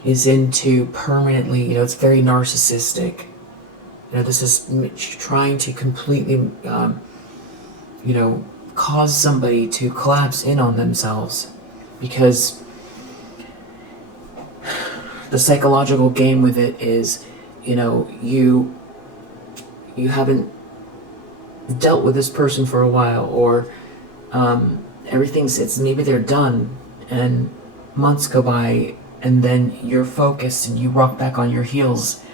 is into permanently, you know, it's very narcissistic. You know, this is trying to completely, you know, cause somebody to collapse in on themselves, because the psychological game with it is, you know, you haven't dealt with this person for a while, or it's maybe they're done and months go by, and then you're focused and you rock back on your heels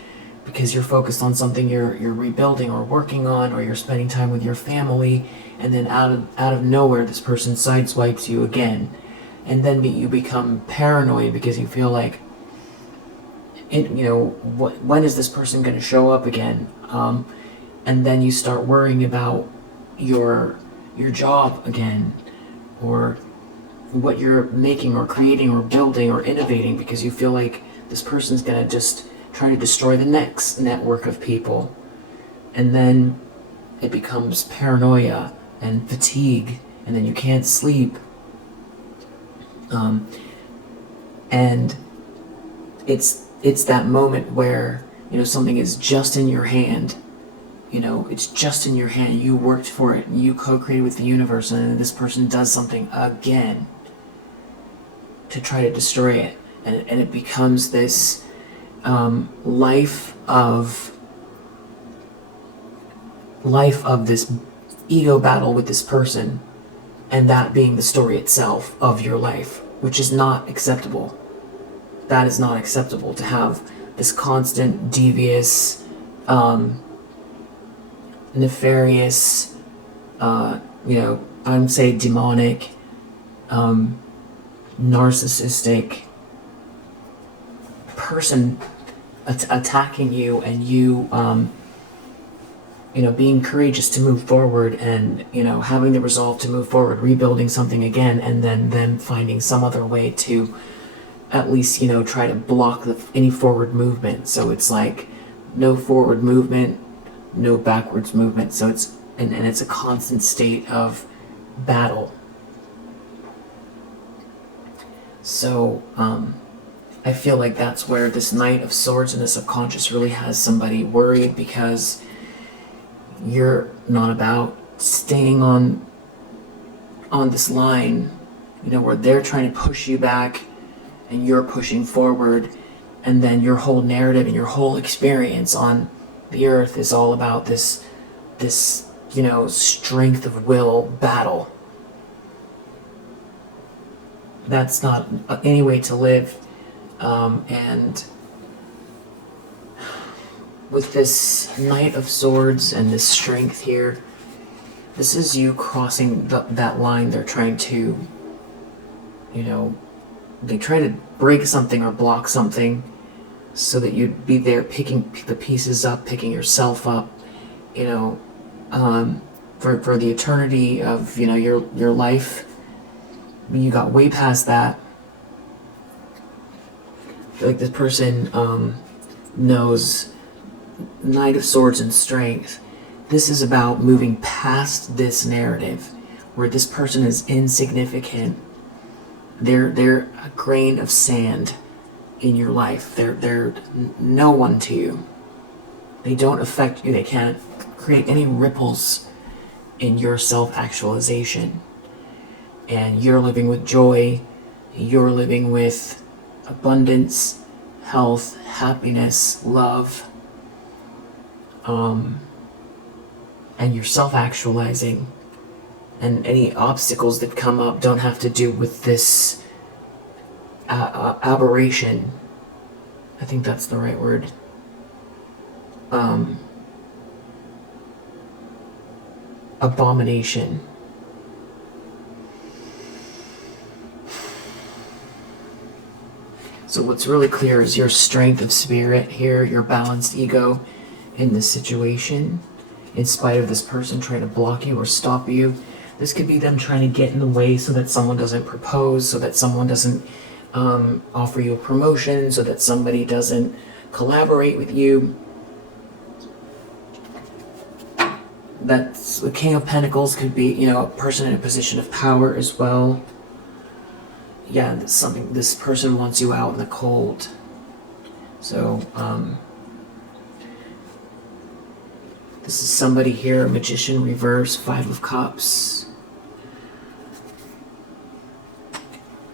because you're focused on something you're rebuilding or working on, or you're spending time with your family, and then out of nowhere this person sideswipes you again, and then you become paranoid because you feel like, you know, when is this person going to show up again? And then you start worrying about your job again, or what you're making or creating or building or innovating, because you feel like this person's going to just try to destroy the next network of people. And then it becomes paranoia and fatigue, and then you can't sleep. And it's that moment where, you know, something is just in your hand. You know, it's just in your hand. You worked for it, and you co-created with the universe, and then this person does something again to try to destroy it, and it becomes this life of this ego battle with this person, and that being the story itself of your life, which is not acceptable. That is not acceptable, to have this constant, devious, nefarious, you know, I would say demonic, narcissistic person attacking you, and you, you know, being courageous to move forward, and, you know, having the resolve to move forward, rebuilding something again, and then them finding some other way to at least, you know, try to block any forward movement. So it's like no forward movement, no backwards movement. So it's and it's a constant state of battle. So I feel like that's where this Knight of Swords in the subconscious really has somebody worried, because you're not about staying on this line, you know, where they're trying to push you back and you're pushing forward, and then your whole narrative and your whole experience on the earth is all about this, you know, strength of will battle. That's not any way to live. And with this Knight of Swords and this strength here, this is you crossing that line. They're trying to, you know, they try to break something or block something, so that you'd be there picking the pieces up, picking yourself up, you know, for the eternity of, you know, your life. You got way past that. I feel like this person knows Knight of Swords and strength. This is about moving past this narrative where this person is insignificant. They're a grain of sand in your life. They're no one to you. They don't affect you. They can't create any ripples in your self-actualization. And you're living with joy. You're living with abundance, health, happiness, love. And you're self-actualizing. And any obstacles that come up don't have to do with this aberration. I think that's the right word. Abomination. So what's really clear is your strength of spirit here, your balanced ego in this situation, in spite of this person trying to block you or stop you. This could be them trying to get in the way so that someone doesn't propose, so that someone doesn't offer you a promotion, so that somebody doesn't collaborate with you. That's the King of Pentacles. Could be, you know, a person in a position of power as well. Yeah, this person wants you out in the cold. So this is somebody here, Magician reverse, 5 of Cups.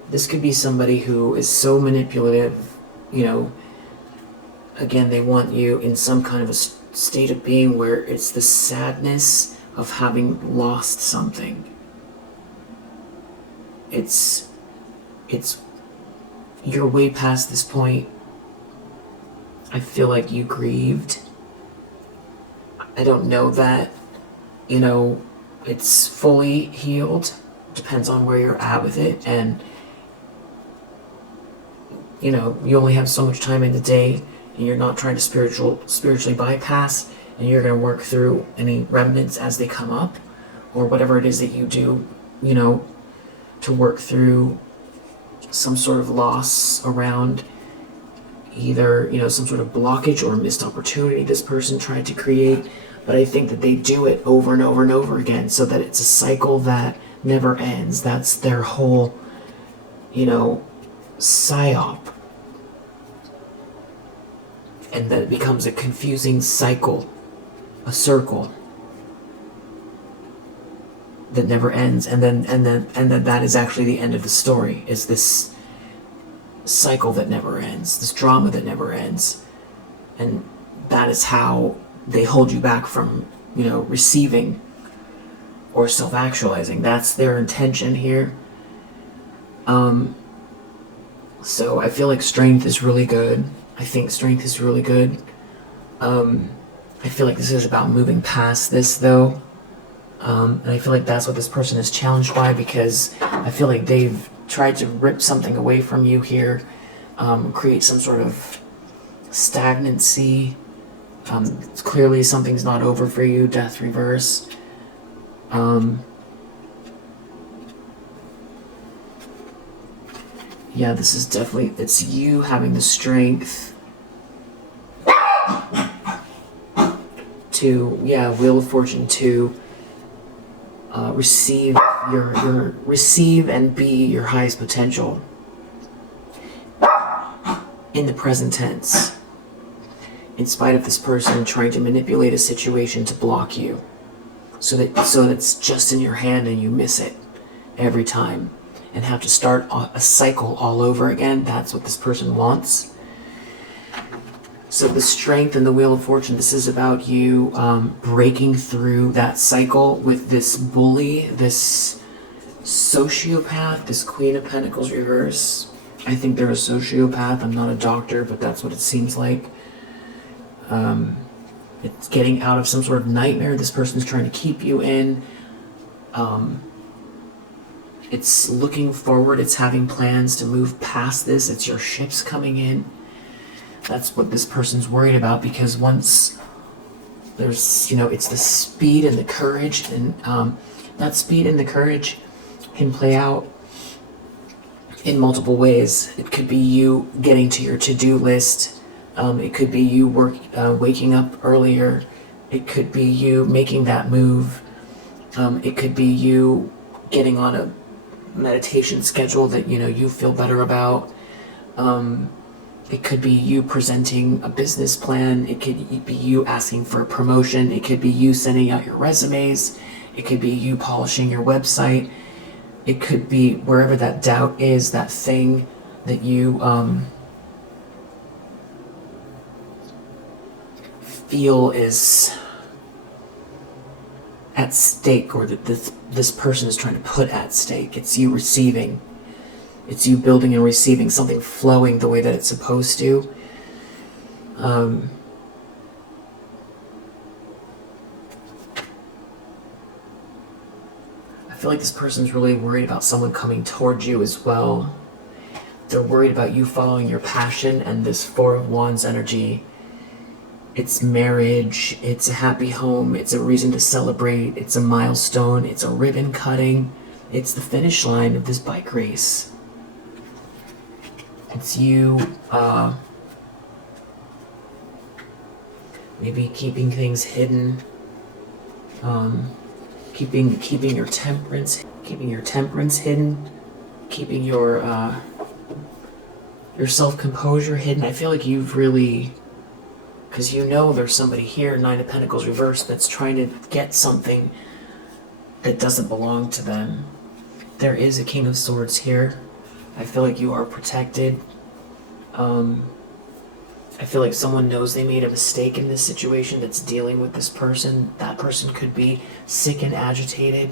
This could be somebody who is so manipulative, you know, again, they want you in some kind of a state of being where it's the sadness of having lost something. It's you're way past this point. I feel like you grieved. I don't know that, you know, it's fully healed. Depends on where you're at with it. And, you know, you only have so much time in the day, and you're not trying to spiritually bypass, and you're going to work through any remnants as they come up, or whatever it is that you do, you know, to work through some sort of loss around either, you know, some sort of blockage or missed opportunity this person tried to create. But I think that they do it over and over and over again, so that it's a cycle that never ends. That's their whole, you know, psyop. and then it becomes a confusing cycle, a circle that never ends, and then that is actually the end of the story, is this cycle that never ends, this drama that never ends. And that is how they hold you back from, receiving or self-actualizing. That's their intention here. So I feel like strength is really good. I think strength is really good. I feel like this is about moving past this, though. And I feel like that's what this person is challenged by, because I feel like they've tried to rip something away from you here, create some sort of stagnancy. Clearly something's not over for you, death reverse. Yeah, this is definitely, it's you having the strength to, Wheel of Fortune, to receive receive and be your highest potential in the present tense, in spite of this person trying to manipulate a situation to block you, so that it's just in your hand and you miss it every time and have to start a cycle all over again. That's what this person wants. So the strength and the Wheel of Fortune, this is about you breaking through that cycle with this bully, this sociopath, this Queen of Pentacles reverse. I think they're a sociopath. I'm not a doctor, but that's what it seems like. It's getting out of some sort of nightmare this person's trying to keep you in. It's looking forward. It's having plans to move past this. It's your ships coming in. That's what this person's worried about, because once there's, it's the speed and the courage, and that speed and the courage can play out in multiple ways. It could be you getting to your to-do list. It could be you waking up earlier. It could be you making that move. It could be you getting on a meditation schedule that, you feel better about. It could be you presenting a business plan. It could be you asking for a promotion. It could be you sending out your resumes. It could be you polishing your website. It could be wherever that doubt is, that thing that you feel is at stake, or that this person is trying to put at stake. It's you receiving. It's you building and receiving, something flowing the way that it's supposed to. I feel like this person's really worried about someone coming towards you as well. They're worried about you following your passion, and this Four of Wands energy. It's marriage, it's a happy home, it's a reason to celebrate, it's a milestone, it's a ribbon cutting, it's the finish line of this bike race. It's you, maybe keeping things hidden, keeping your temperance hidden, keeping your self-composure hidden. I feel like you've really, because there's somebody here, Nine of Pentacles reversed, that's trying to get something that doesn't belong to them. There is a King of Swords here. I feel like you are protected. I feel like someone knows they made a mistake in this situation that's dealing with this person. That person could be sick and agitated.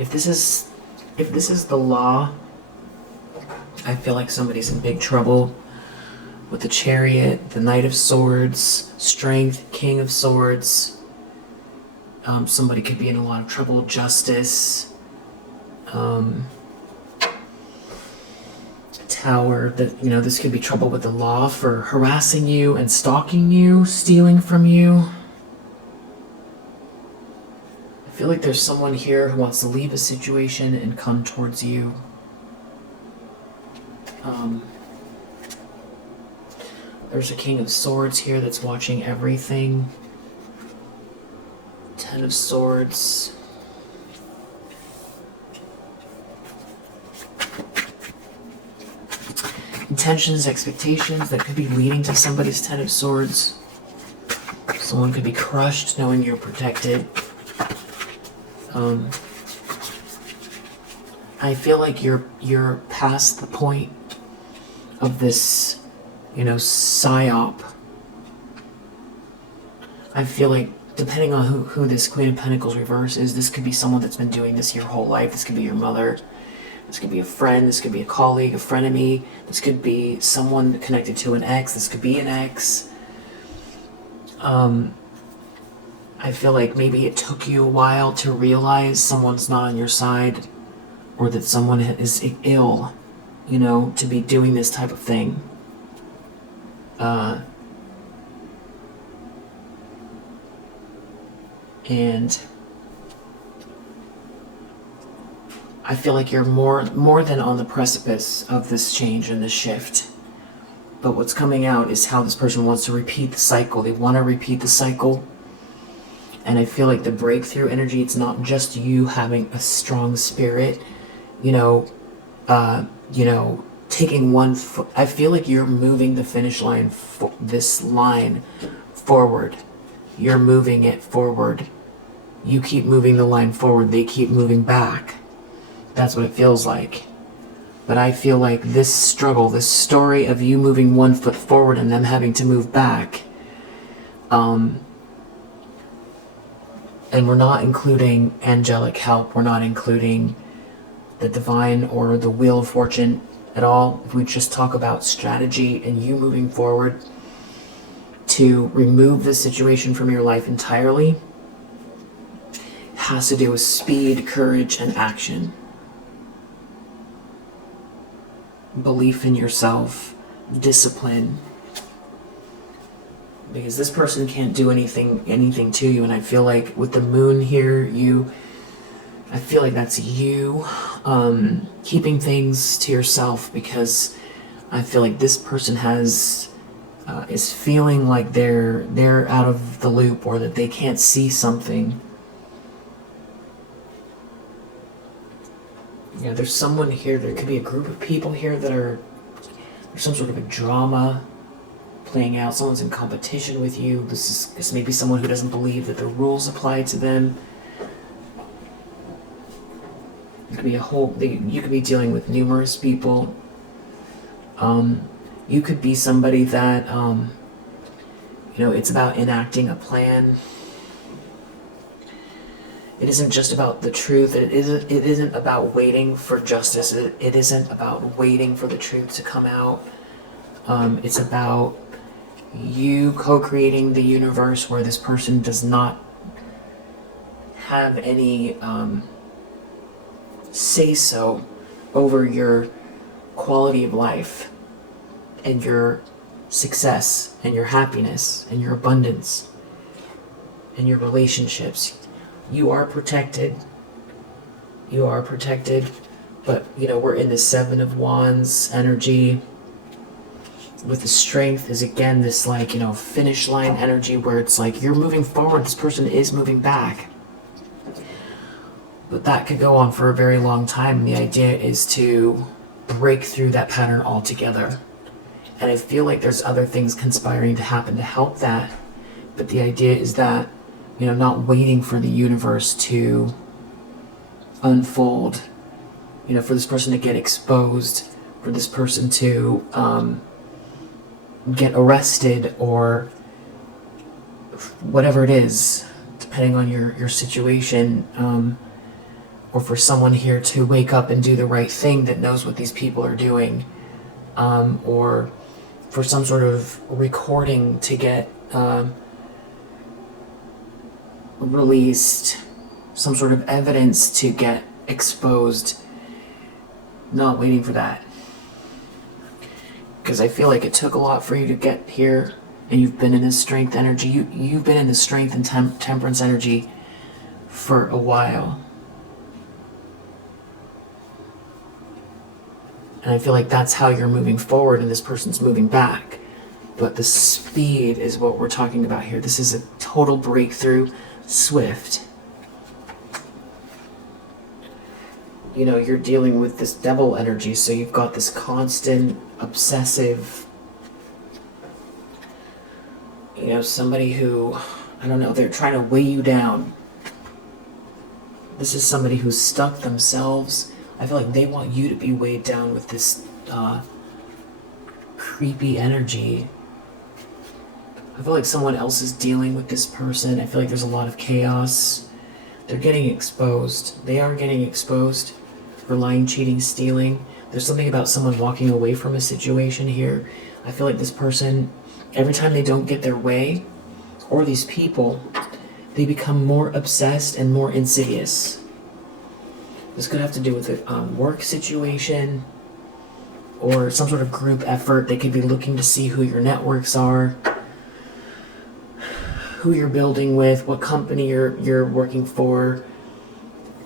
If this is the law, I feel like somebody's in big trouble. With the Chariot, the Knight of Swords, Strength, King of Swords. Somebody could be in a lot of trouble. Justice. Tower. This could be trouble with the law for harassing you and stalking you, stealing from you. I feel like there's someone here who wants to leave a situation and come towards you. There's a King of Swords here that's watching everything. Ten of Swords. intentions, expectations that could be leading to somebody's Ten of Swords. Someone could be crushed knowing you're protected. I feel like you're past the point of this, psyop. I feel like, depending on who this Queen of Pentacles reverse is, this could be someone that's been doing this your whole life. This could be your mother. This could be a friend. This could be a colleague, a frenemy. This could be someone connected to an ex. This could be an ex. I feel like maybe it took you a while to realize someone's not on your side, or that someone is ill, to be doing this type of thing. And I feel like you're more than on the precipice of this change and this shift. But what's coming out is how this person wants to repeat the cycle. They want to repeat the cycle. And I feel like the breakthrough energy, it's not just you having a strong spirit, taking one foot. I feel like you're moving the finish line, this line forward. You're moving it forward. You keep moving the line forward. They keep moving back. That's what it feels like. But I feel like this struggle, this story of you moving one foot forward and them having to move back, and we're not including angelic help. We're not including the divine or the wheel of fortune at all. If we just talk about strategy and you moving forward to remove this situation from your life entirely, has to do with speed, courage, and action. Belief in yourself, discipline. Because this person can't do anything to you, and I feel like with the moon here, I feel like that's you keeping things to yourself, because I feel like this person is feeling like they're out of the loop, or that they can't see something. There's someone here, there could be a group of people here that there's some sort of a drama playing out. Someone's in competition with you. This may be someone who doesn't believe that the rules apply to them. It could be you could be dealing with numerous people. You could be somebody that, it's about enacting a plan. It isn't just about the truth. It isn't about waiting for justice. It isn't about waiting for the truth to come out. It's about you co-creating the universe where this person does not have any say-so over your quality of life and your success and your happiness and your abundance and your relationships. You are protected. You are protected. But, we're in the Seven of Wands energy. With the Strength is, again, this, finish line energy where it's like you're moving forward. This person is moving back. But that could go on for a very long time. And the idea is to break through that pattern altogether. And I feel like there's other things conspiring to happen to help that. But the idea is that, not waiting for the universe to unfold, for this person to get exposed, for this person to get arrested, or whatever it is, depending on your situation, or for someone here to wake up and do the right thing that knows what these people are doing, or for some sort of recording to get released, some sort of evidence to get exposed. Not waiting for that, because I feel like it took a lot for you to get here, and you've been in this Strength energy. You've been in the Strength and Temperance energy for a while, and I feel like that's how you're moving forward, and this person's moving back. But the speed is what we're talking about here. This is a total breakthrough. Swift. you know, you're dealing with this devil energy, so you've got this constant, obsessive, you know, somebody who, I don't know, they're trying to weigh you down. This is somebody who's stuck themselves. I feel like they want you to be weighed down with this creepy energy. I feel like someone else is dealing with this person. I feel like there's a lot of chaos. They're getting exposed. They are getting exposed for lying, cheating, stealing. There's something about someone walking away from a situation here. I feel like this person, every time they don't get their way, or these people, they become more obsessed and more insidious. This could have to do with a work situation or some sort of group effort. They could be looking to see who your networks are, who you're building with, what company you're working for,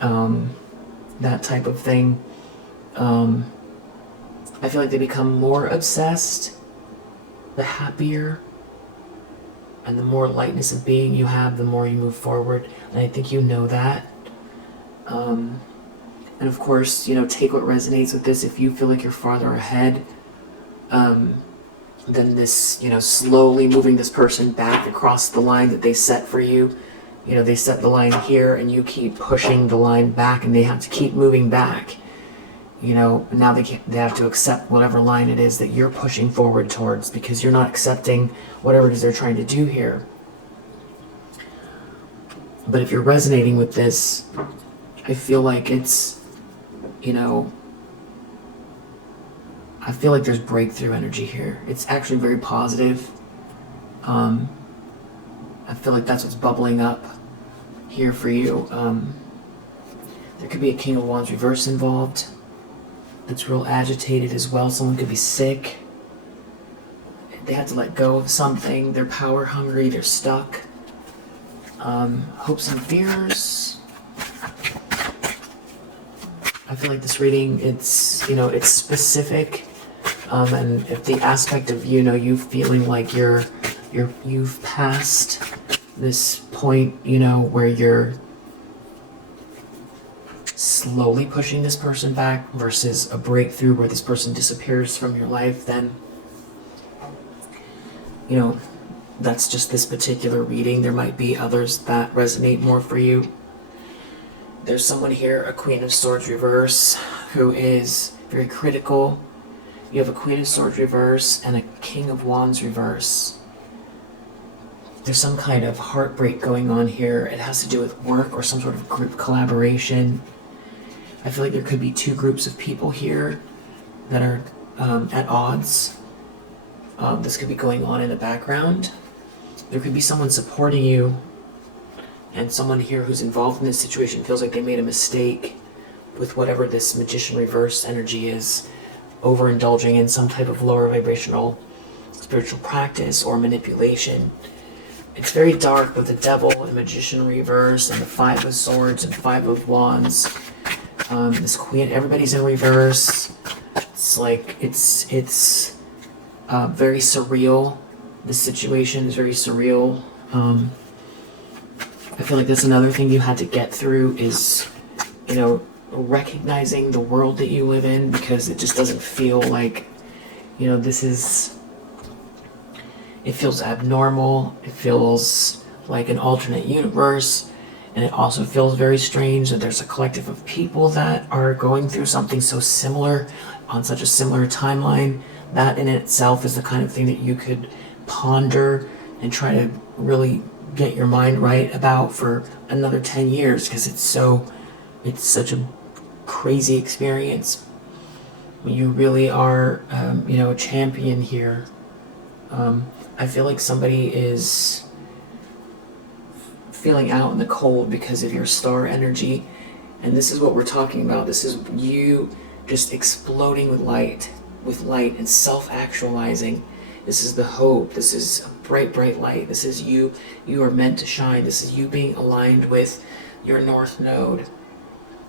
that type of thing. I feel like they become more obsessed the happier and the more lightness of being you have, the more you move forward. And I think you know that. And of course, you know, take what resonates with this. If you feel like you're farther ahead, then this, you know, slowly moving this person back across the line that they set for you. You know, they set the line here and you keep pushing the line back and they have to keep moving back. You know, now they have to accept whatever line it is that you're pushing forward towards, because you're not accepting whatever it is they're trying to do here. But if you're resonating with this, I feel like it's, you know, I feel like there's breakthrough energy here. It's actually very positive. I feel like that's what's bubbling up here for you. There could be a King of Wands reverse involved that's real agitated as well. Someone could be sick. They had to let go of something. They're power hungry. They're stuck. Hopes and fears. I feel like this reading, it's, you know, it's specific. And if the aspect of, you know, you feeling like you've passed this point, you know, where you're slowly pushing this person back versus a breakthrough where this person disappears from your life, then, you know, that's just this particular reading. There might be others that resonate more for you. There's someone here, a Queen of Swords reverse, who is very critical. You have a Queen of Swords reverse and a King of Wands reverse. There's some kind of heartbreak going on here. It has to do with work or some sort of group collaboration. I feel like there could be two groups of people here that are at odds. This could be going on in the background. There could be someone supporting you, and someone here who's involved in this situation feels like they made a mistake with whatever this Magician reverse energy is, overindulging in some type of lower vibrational spiritual practice or manipulation. It's very dark with the Devil and Magician reverse and the Five of Swords and Five of Wands. This Queen, everybody's in reverse. It's like, it's very surreal. This situation is very surreal. I feel like that's another thing you had to get through is, you know, recognizing the world that you live in, because it just doesn't feel like, you know, this is, it feels abnormal. It feels like an alternate universe. And it also feels very strange that there's a collective of people that are going through something so similar on such a similar timeline. That in itself is the kind of thing that you could ponder and try to really get your mind right about for another 10 years, because it's such a crazy experience. You really are, you know, a champion here. I feel like somebody is feeling out in the cold because of your star energy, and this is what we're talking about. This is you just exploding with light and self-actualizing. This is the hope. This is a bright, bright light. This is you. You are meant to shine. This is you being aligned with your North Node.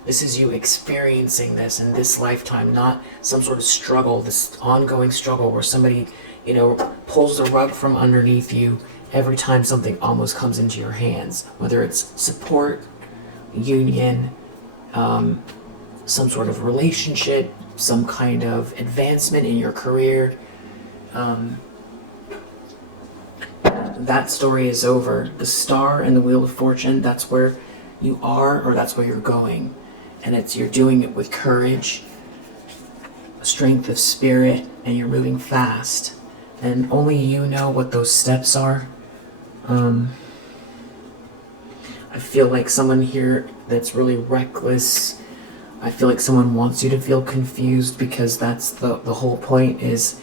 This is you experiencing this in this lifetime, not some sort of struggle, this ongoing struggle where somebody, you know, pulls the rug from underneath you every time something almost comes into your hands, whether it's support, union, some sort of relationship, some kind of advancement in your career. That story is over. The Star and the Wheel of Fortune, that's where you are, or that's where you're going. And you're doing it with courage, strength of spirit, and you're moving fast. And only you know what those steps are. I feel like someone here that's really reckless. I feel like someone wants you to feel confused, because that's the whole point, is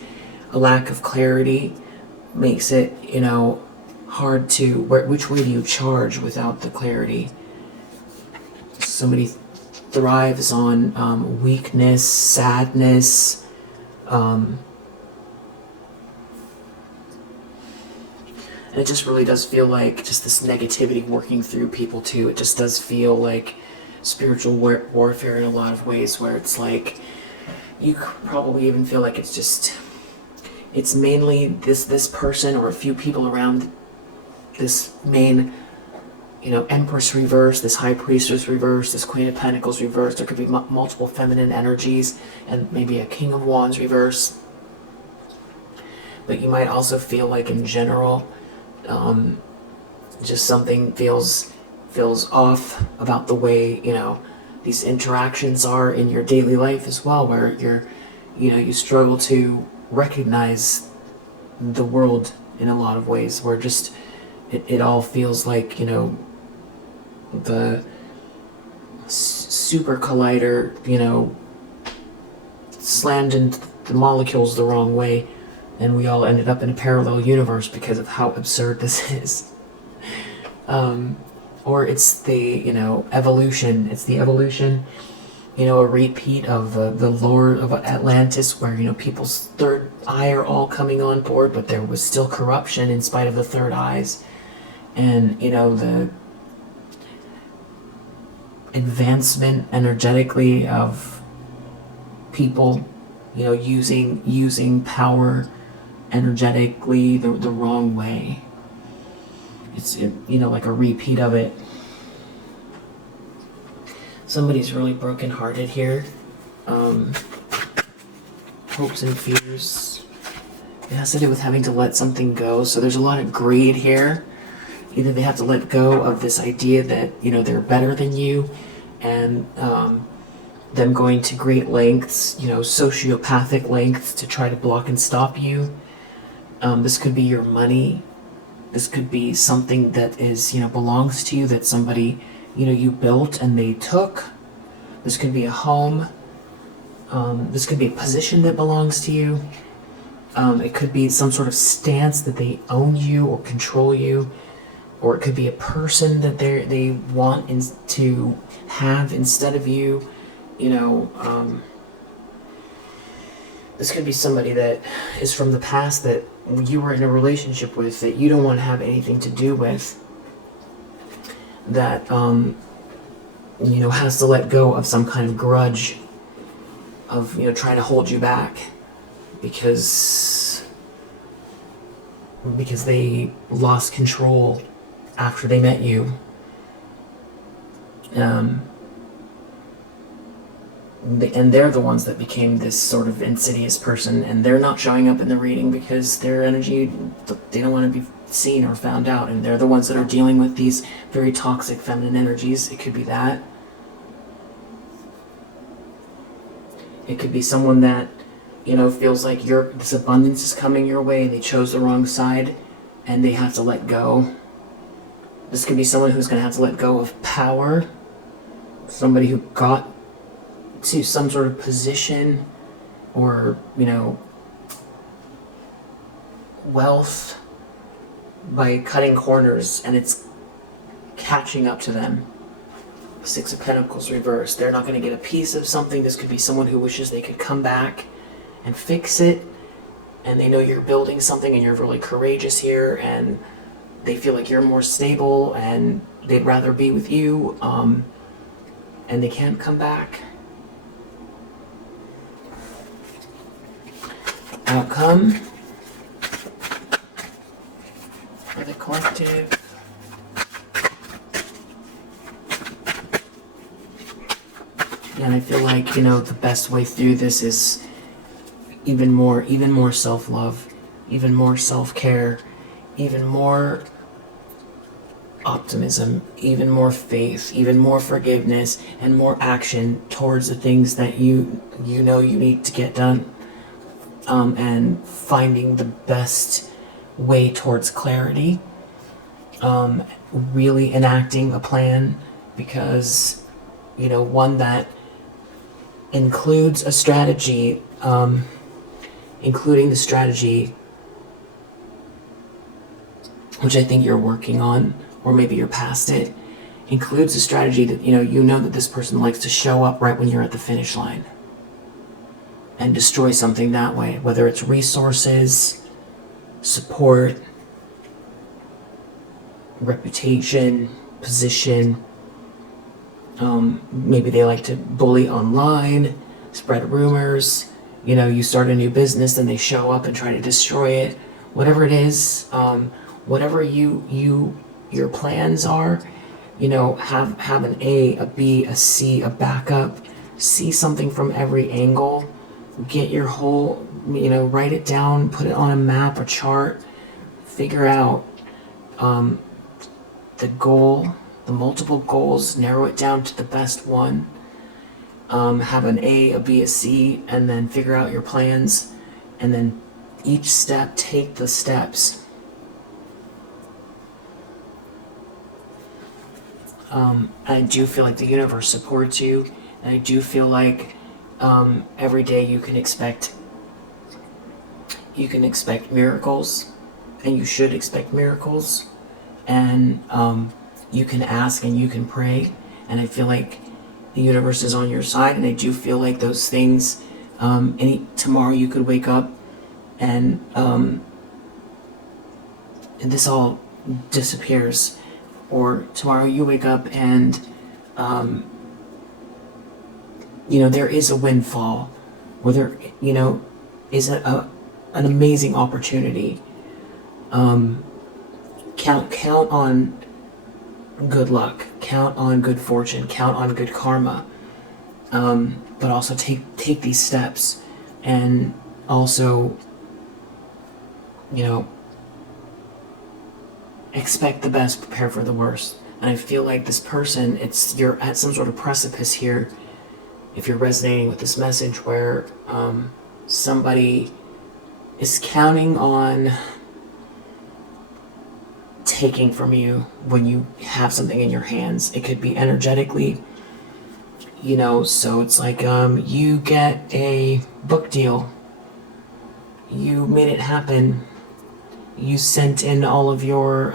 a lack of clarity makes it, hard to, which way do you charge without the clarity? Somebody thrives on weakness, sadness, and it just really does feel like just this negativity working through people too. It just does feel like spiritual warfare in a lot of ways, where it's like you probably even feel like it's mainly this person or a few people around this main, Empress reverse, this High Priestess reverse, this Queen of Pentacles reverse. There could be multiple feminine energies and maybe a King of Wands reverse. But you might also feel like in general, just something feels off about the way, these interactions are in your daily life as well, where you struggle to recognize the world in a lot of ways, where just it all feels like, the super collider, slammed into the molecules the wrong way, and we all ended up in a parallel universe because of how absurd this is. Or it's the, evolution. It's the evolution, a repeat of the lore of Atlantis, where, people's third eye are all coming on board, but there was still corruption in spite of the third eyes. And, the advancement energetically of people, using power energetically the wrong way. It's, like a repeat of it. Somebody's really brokenhearted here. Hopes and fears. It has to do with having to let something go. So there's a lot of greed here. Either they have to let go of this idea that, they're better than you, and them going to great lengths, sociopathic lengths to try to block and stop you. This could be your money. This could be something that is, belongs to you, that somebody, you built and they took. This could be a home. This could be a position that belongs to you. It could be some sort of stance that they own you or control you. Or it could be a person that they want to have instead of you. This could be somebody that is from the past that you were in a relationship with, that you don't want to have anything to do with, that has to let go of some kind of grudge of trying to hold you back because they lost control after they met you. And they're the ones that became this sort of insidious person, and they're not showing up in the reading because their energy, they don't want to be seen or found out, and they're the ones that are dealing with these very toxic feminine energies. It could be that. It could be someone that, feels like this abundance is coming your way, they chose the wrong side, and they have to let go. This could be someone who's going to have to let go of power, somebody who got to some sort of position or, wealth by cutting corners, and it's catching up to them. Six of Pentacles reversed. They're not going to get a piece of something. This could be someone who wishes they could come back and fix it, and they know you're building something and you're really courageous here, and they feel like you're more stable and they'd rather be with you, and they can't come back. Outcome for the collective. And I feel like, the best way through this is even more self-love, even more self-care, even more optimism, even more faith, even more forgiveness, and more action towards the things that you need to get done. And finding the best way towards clarity, really enacting a plan, because one that includes a strategy, including the strategy which I think you're working on, or maybe you're past it, includes a strategy that that this person likes to show up right when you're at the finish line and destroy something that way, whether it's resources, support, reputation, position. Maybe they like to bully online, spread rumors. You start a new business, then they show up and try to destroy it. Whatever it is, whatever your plans are, have an A, a B, a C, a backup. See something from every angle. Get your whole, write it down, put it on a map, a chart. Figure out the goal, the multiple goals, narrow it down to the best one. Have an A, a B, a C, and then figure out your plans. And then each step, take the steps. I do feel like the universe supports you, and I do feel like every day you can expect miracles, and you should expect miracles, and you can ask and you can pray, and I feel like the universe is on your side, and I do feel like those things, tomorrow you could wake up and this all disappears, or tomorrow you wake up and there is a windfall, or there is an amazing opportunity. Count on good luck, count on good fortune, count on good karma, but also take these steps, and also expect the best, prepare for the worst. And I feel like this person, you're at some sort of precipice here, if you're resonating with this message, where somebody is counting on taking from you when you have something in your hands. It could be energetically, so it's like you get a book deal, you made it happen, you sent in all of your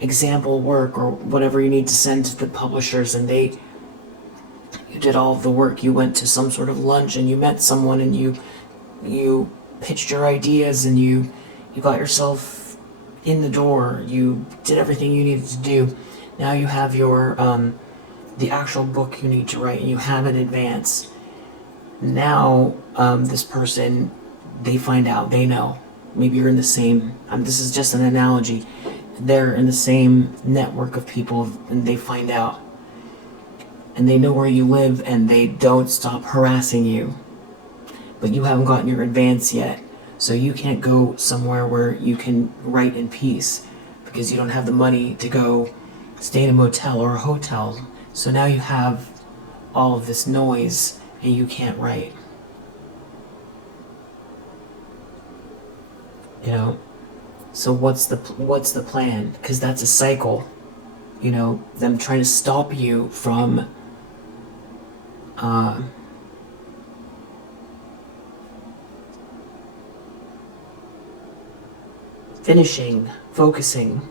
example work or whatever you need to send to the publishers, and you did all of the work. You went to some sort of lunch and you met someone, and you pitched your ideas, and you got yourself in the door. You did everything you needed to do. Now you have your the actual book you need to write, and you have an advance. Now this person, they find out, they know. Maybe you're in the same, this is just an analogy, they're in the same network of people, and they find out, and they know where you live, and they don't stop harassing you, but you haven't gotten your advance yet, so you can't go somewhere where you can write in peace, because you don't have the money to go stay in a motel or a hotel. So now you have all of this noise, and you can't write. So what's the plan? Because that's a cycle. Them trying to stop you from finishing, focusing.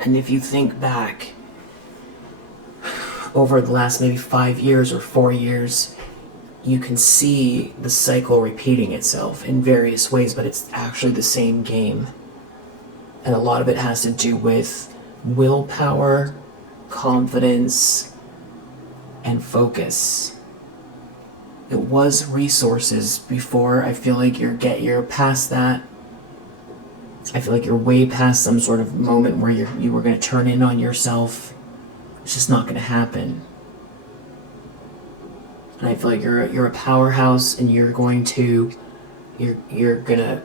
And if you think back over the last maybe 5 years or 4 years, you can see the cycle repeating itself in various ways, but it's actually the same game. And a lot of it has to do with willpower, confidence, and focus. It was resources before. I feel like you're past that. I feel like you're way past some sort of moment where you were going to turn in on yourself. It's just not going to happen. And I feel like you're a powerhouse, and you're gonna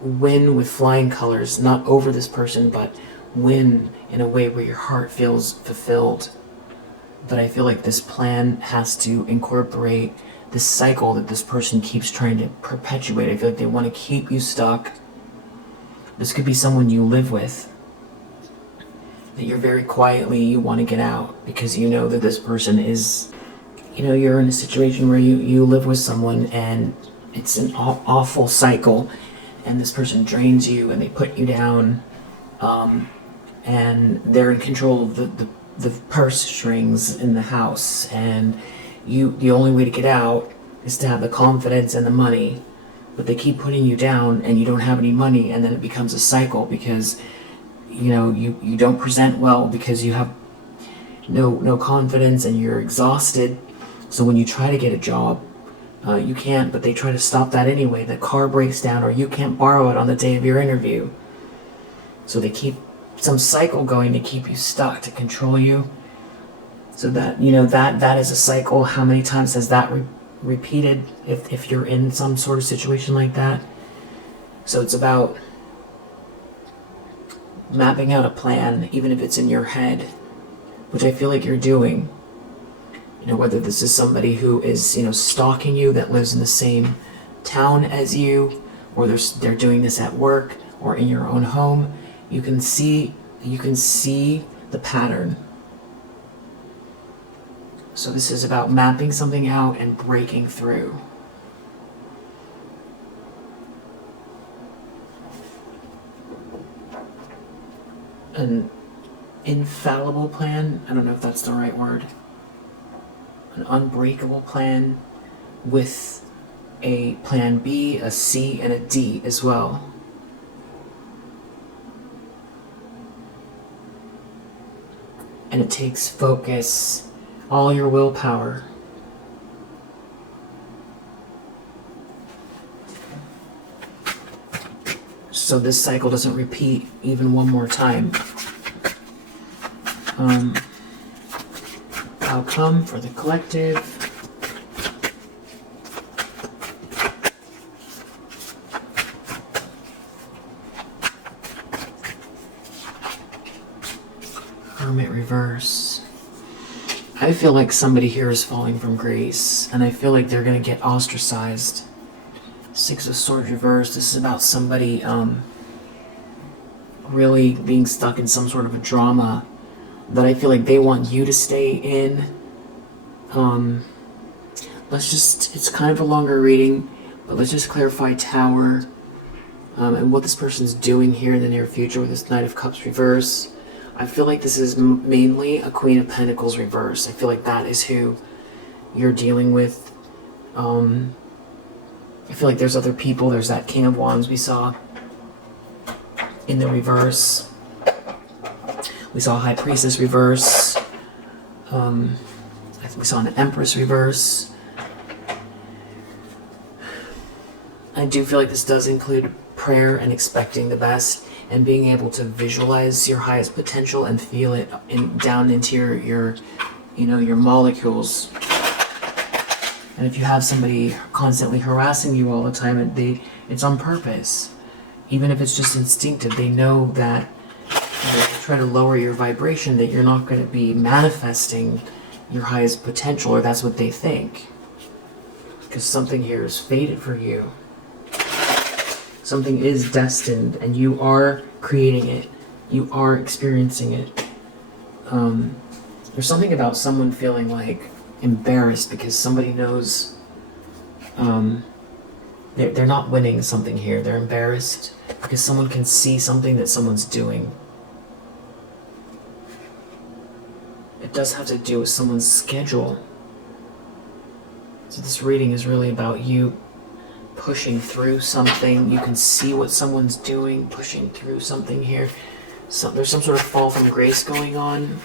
win with flying colors, not over this person, but win in a way where your heart feels fulfilled. But I feel like this plan has to incorporate this cycle that this person keeps trying to perpetuate. I feel like they want to keep you stuck. This could be someone you live with, that you're very quietly, you want to get out because you know that this person is, you're in a situation where you live with someone and it's an awful cycle, and this person drains you and they put you down, and they're in control of the purse strings in the house, and the only way to get out is to have the confidence and the money, but they keep putting you down and you don't have any money, and then it becomes a cycle because you don't present well because you have no confidence and you're exhausted. So when you try to get a job, you can't, but they try to stop that anyway. The car breaks down, or you can't borrow it on the day of your interview. So they keep some cycle going to keep you stuck, to control you. So that, that is a cycle. How many times has that repeated if you're in some sort of situation like that? So it's about mapping out a plan, even if it's in your head, which I feel like you're doing. Whether this is somebody who is, stalking you, that lives in the same town as you, or they're doing this at work or in your own home, you can see the pattern. So this is about mapping something out and breaking through. An infallible plan, I don't know if that's the right word. An unbreakable plan with a plan B, a C, and a D as well. And it takes focus, all your willpower. So this cycle doesn't repeat even one more time. Outcome for the collective. Hermit reverse. I feel like somebody here is falling from grace, and I feel like they're going to get ostracized. Six of Swords reverse. This is about somebody really being stuck in some sort of a drama that I feel like they want you to stay in. It's kind of a longer reading, but let's just clarify Tower, and what this person's doing here in the near future with this Knight of Cups reverse. I feel like this is mainly a Queen of Pentacles reverse. I feel like that is who you're dealing with. I feel like there's other people. There's that King of Wands we saw in the reverse. We saw a High Priestess reverse. I think we saw an Empress reverse. I do feel like this does include prayer and expecting the best and being able to visualize your highest potential and feel it down into your molecules. And if you have somebody constantly harassing you all the time, it's on purpose. Even if it's just instinctive, they know that try to lower your vibration, that you're not going to be manifesting your highest potential, or that's what they think. Because something here is fated for you. Something is destined, and you are creating it. You are experiencing it. There's something about someone feeling like embarrassed because somebody knows they're not winning something here. They're embarrassed because someone can see something that someone's doing. It does have to do with someone's schedule. So this reading is really about you pushing through something. You can see what someone's doing, pushing through something here. So there's some sort of fall from grace going on.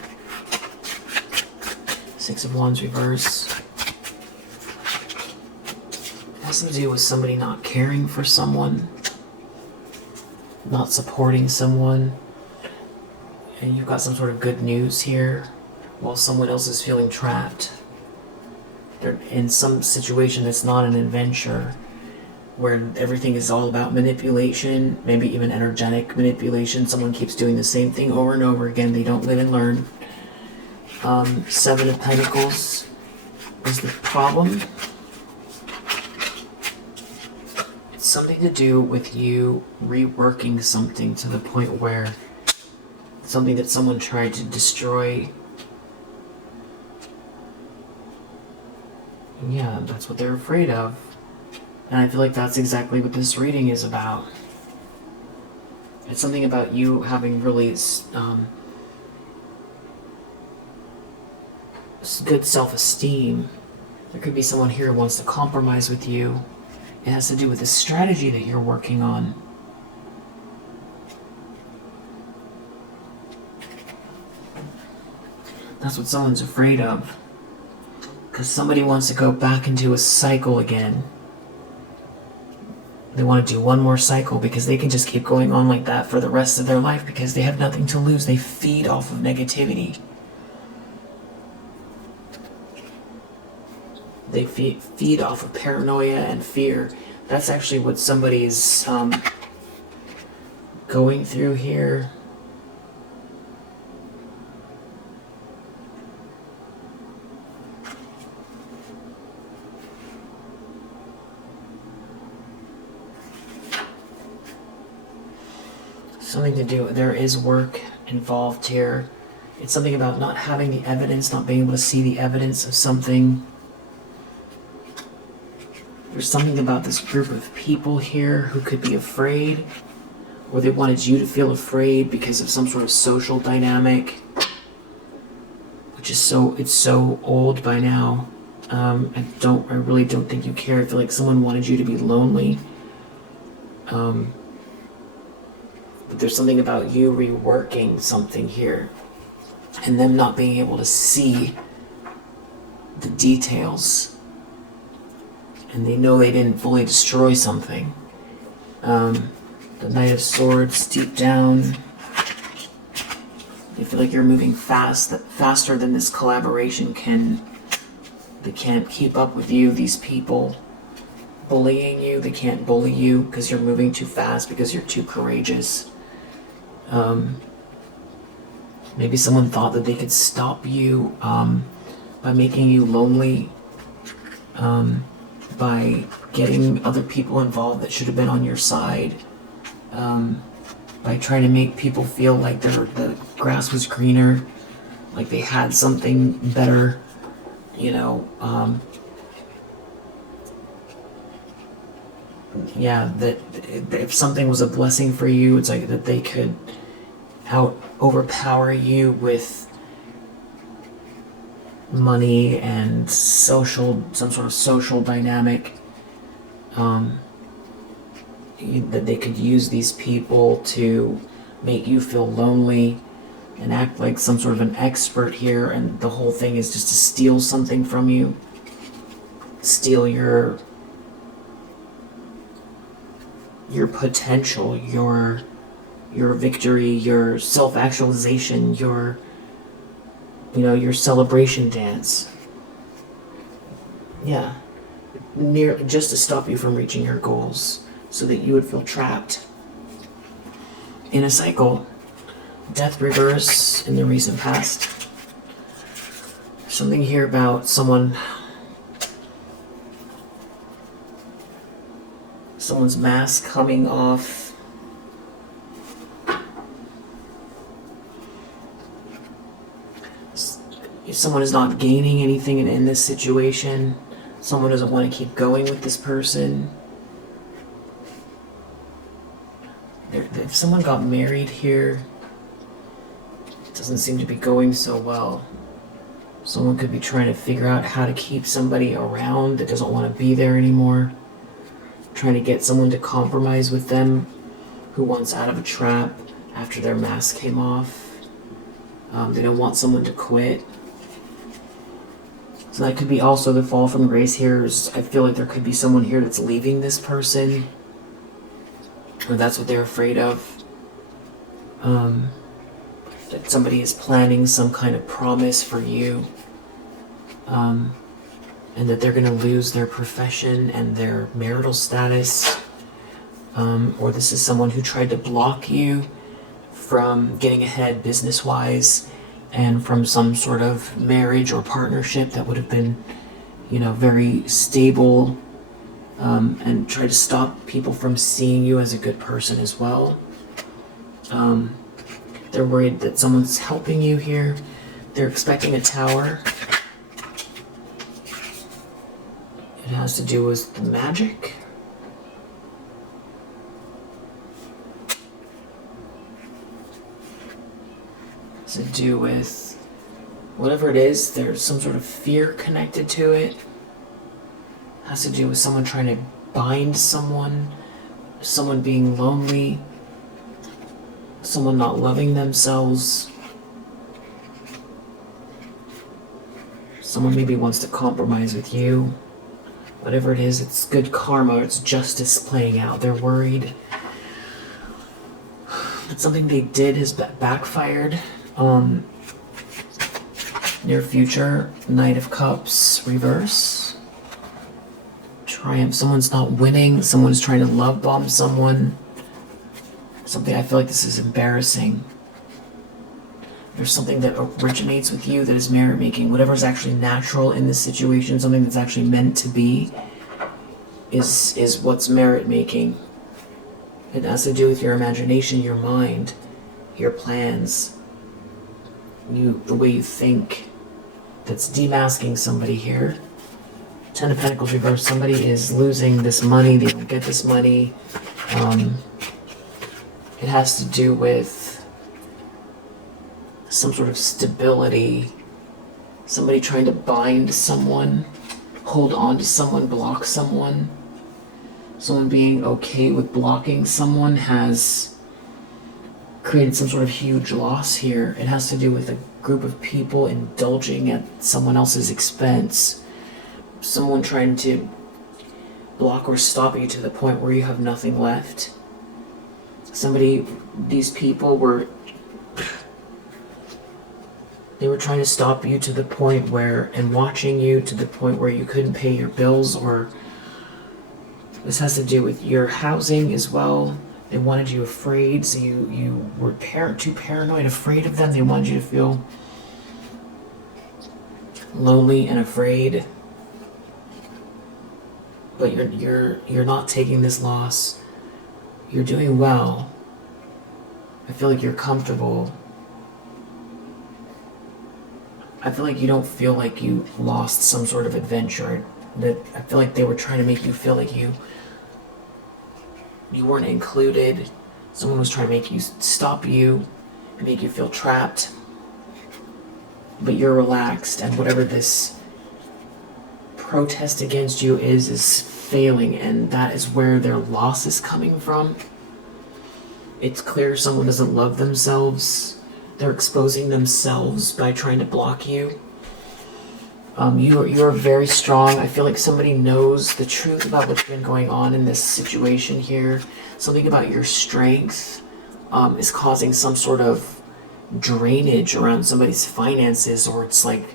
Six of Wands reverse. It has to do with somebody not caring for someone. not supporting someone, and you've got some sort of good news here, while someone else is feeling trapped. They're in some situation that's not an adventure, where everything is all about manipulation, maybe even energetic manipulation. Someone keeps doing the same thing over and over again. They don't live and learn. Seven of Pentacles is the problem. It's something to do with you reworking something to the point where something that someone tried to destroy. Yeah, that's what they're afraid of. And I feel like that's exactly what this reading is about. It's something about you having really good self-esteem. There could be someone here who wants to compromise with you. It has to do with the strategy that you're working on. That's what someone's afraid of. Because somebody wants to go back into a cycle again. They want to do one more cycle because they can just keep going on like that for the rest of their life because they have nothing to lose. They feed off of negativity. They feed off of paranoia and fear. That's actually what somebody's going through here. Something to do, there is work involved here. It's something about not having the evidence, not being able to see the evidence of something. There's something about this group of people here who could be afraid, or they wanted you to feel afraid because of some sort of social dynamic, which is it's so old by now. I really don't think you care. I feel like someone wanted you to be lonely. But there's something about you reworking something here and them not being able to see the details. And they know they didn't fully destroy something. The Knight of Swords, deep down, they feel like you're moving faster than this collaboration can. They can't keep up with you, these people bullying you. They can't bully you because you're moving too fast, because you're too courageous. Maybe someone thought that they could stop you by making you lonely, by getting other people involved that should have been on your side, by trying to make people feel like the grass was greener, like they had something better, that if something was a blessing for you, it's like that they could overpower you with money and some sort of social dynamic, that they could use these people to make you feel lonely and act like some sort of an expert here, and the whole thing is just to steal something from you, steal your potential, your victory, your self-actualization, your celebration dance. Yeah. Just to stop you from reaching your goals, so that you would feel trapped in a cycle. Death reverse in the recent past. Something here about someone's mask coming off. If someone is not gaining anything in this situation, someone doesn't want to keep going with this person. If someone got married here, it doesn't seem to be going so well. Someone could be trying to figure out how to keep somebody around that doesn't want to be there anymore. Trying to get someone to compromise with them who wants out of a trap after their mask came off. They don't want someone to quit. So that could be also the fall from grace here. I feel like there could be someone here that's leaving this person, or that's what they're afraid of. That somebody is planning some kind of promise for you, and that they're going to lose their profession and their marital status, or this is someone who tried to block you from getting ahead business-wise and from some sort of marriage or partnership that would have been, very stable, and try to stop people from seeing you as a good person as well. They're worried that someone's helping you here. They're expecting a tower. It has to do with magic. It has to do with whatever it is. There's some sort of fear connected to it. It has to do with someone trying to bind someone being lonely, someone not loving themselves. Someone maybe wants to compromise with you. Whatever it is, it's good karma, it's justice playing out. They're worried that something they did has backfired. Near future, Knight of Cups, reverse. Triumph, someone's not winning, someone's trying to love bomb someone. Something, I feel like this is embarrassing. There's something that originates with you that is merit making. Whatever's actually natural in this situation, something that's actually meant to be, is what's merit making. It has to do with your imagination, your mind, your plans, the way you think. That's demasking somebody here. 10 of Pentacles reverse. Somebody is losing this money. They don't get this money. It has to do with some sort of stability. Somebody trying to bind someone, hold on to someone, block someone. Someone being okay with blocking someone has created some sort of huge loss here. It has to do with a group of people indulging at someone else's expense. Someone trying to block or stop you to the point where you have nothing left. These people were trying to stop you to the point where, and watching you to the point where you couldn't pay your bills, or this has to do with your housing as well. They wanted you afraid, so you were too paranoid, afraid of them. They wanted you to feel lonely and afraid. But you're not taking this loss. You're doing well. I feel like you're comfortable. I feel like you don't feel like you lost some sort of adventure. That I feel like they were trying to make you feel like you weren't included. Someone was trying to stop you, and make you feel trapped. But you're relaxed, and whatever this protest against you is failing, and that is where their loss is coming from. It's clear someone doesn't love themselves. They're exposing themselves by trying to block you. You're very strong. I feel like somebody knows the truth about what's been going on in this situation here. Something about your strength is causing some sort of drainage around somebody's finances, or it's like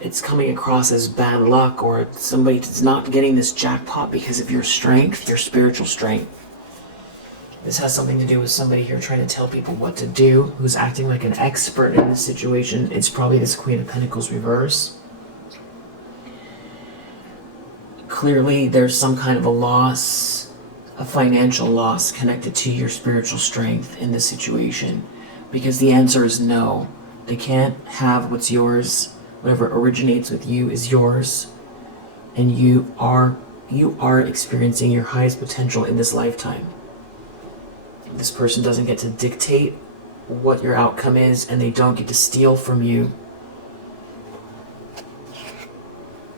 it's coming across as bad luck, or somebody's not getting this jackpot because of your strength, your spiritual strength. This has something to do with somebody here trying to tell people what to do, who's acting like an expert in this situation. It's probably this Queen of Pentacles reverse. Clearly, there's some kind of a loss, a financial loss connected to your spiritual strength in this situation, because the answer is no. They can't have what's yours. Whatever originates with you is yours, and you are experiencing your highest potential in this lifetime. This person doesn't get to dictate what your outcome is, and they don't get to steal from you.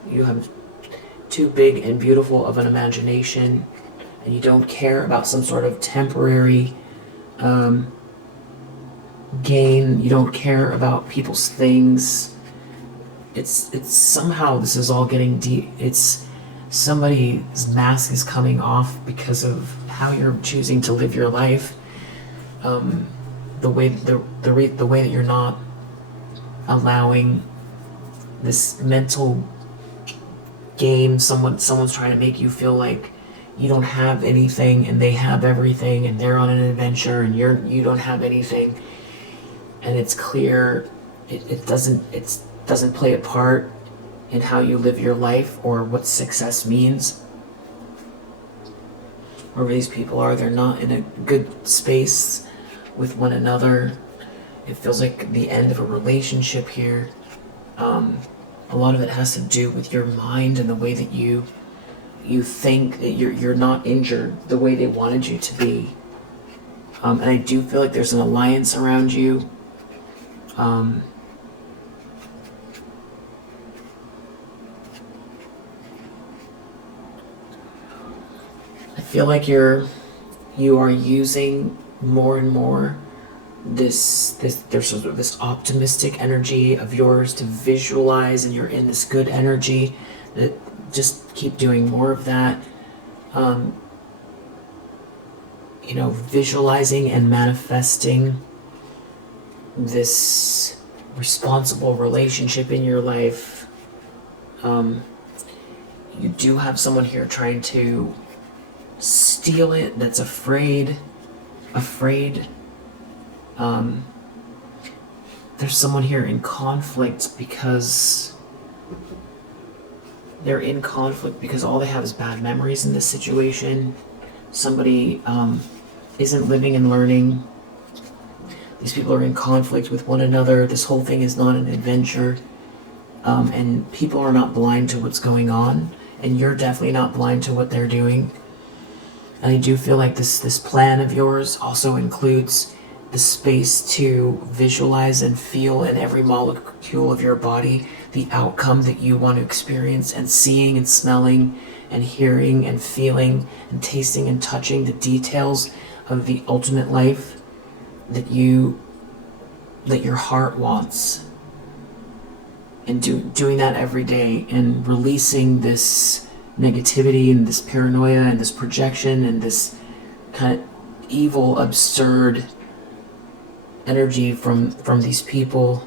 You have too big and beautiful of an imagination, and you don't care about some sort of temporary gain. You don't care about people's things. It's somehow this is all getting deep. It's somebody's mask is coming off because of how you're choosing to live your life. the way that you're not allowing this mental game, someone's trying to make you feel like you don't have anything and they have everything and they're on an adventure and you don't have anything, and it's clear it doesn't play a part in how you live your life or what success means. Wherever these people are, they're not in a good space with one another. It feels like the end of a relationship here. A lot of it has to do with your mind and the way that you think that you're not injured the way they wanted you to be. And I do feel like there's an alliance around you. I feel like you are using more and more there's sort of this optimistic energy of yours to visualize, and you're in this good energy. That just keep doing more of that. Visualizing and manifesting this responsible relationship in your life. You do have someone here trying to steal it, that's afraid. There's someone here in conflict because they're in conflict because all they have is bad memories in this situation. Somebody isn't living and learning. These people are in conflict with one another. This whole thing is not an adventure. And people are not blind to what's going on. And you're definitely not blind to what they're doing. And I do feel like this plan of yours also includes the space to visualize and feel in every molecule of your body the outcome that you want to experience, and seeing and smelling and hearing and feeling and tasting and touching the details of the ultimate life that your heart wants. And doing that every day and releasing this negativity and this paranoia and this projection and this kind of evil, absurd energy from these people.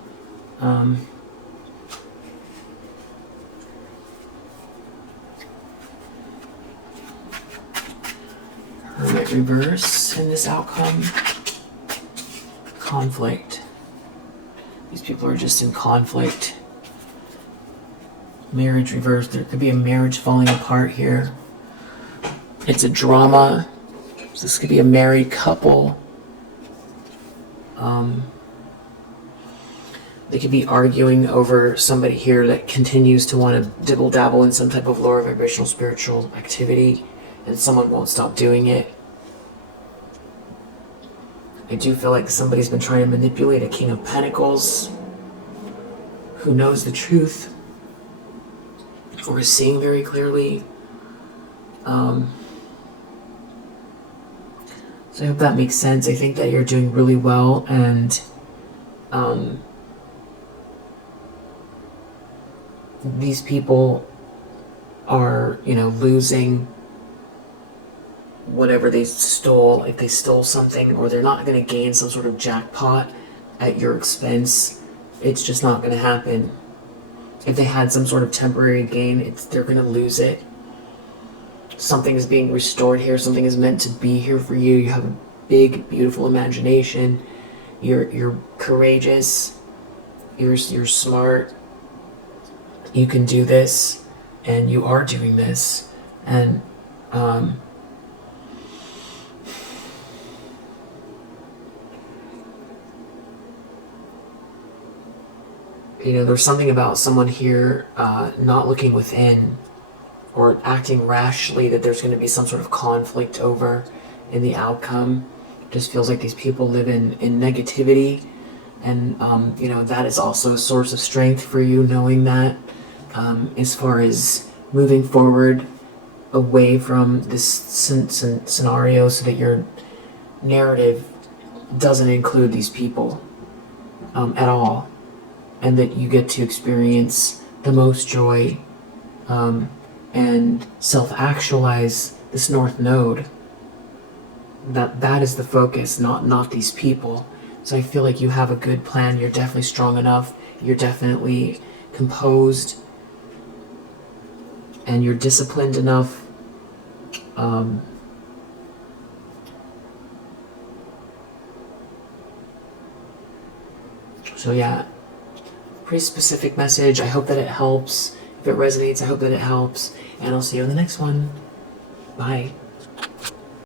Hermit reverse in this outcome. Conflict. These people are just in conflict. Marriage reverse. There could be a marriage falling apart here. It's a drama. So this could be a married couple. They could be arguing over somebody here that continues to want to dibble dabble in some type of lower vibrational spiritual activity, and someone won't stop doing it. I do feel like somebody's been trying to manipulate a King of Pentacles who knows the truth or is seeing very clearly. So I hope that makes sense. I think that you're doing really well, and these people are, losing whatever they stole. If they stole something, or they're not going to gain some sort of jackpot at your expense, it's just not going to happen. If they had some sort of temporary gain, they're going to lose it. Something is being restored here. Something is meant to be here for you. You have a big, beautiful imagination. You're courageous. You're smart. You can do this, and you are doing this. And there's something about someone here not looking within or acting rashly that there's going to be some sort of conflict over in the outcome. It just feels like these people live in negativity, and that is also a source of strength for you, knowing that as far as moving forward away from this scenario, so that your narrative doesn't include these people at all, and that you get to experience the most joy and self-actualize this North Node. That is the focus, not these people. So I feel like you have a good plan. You're definitely strong enough. You're definitely composed. And you're disciplined enough. So yeah, pretty specific message. I hope that it helps. If it resonates, I hope that it helps. And I'll see you in the next one. Bye.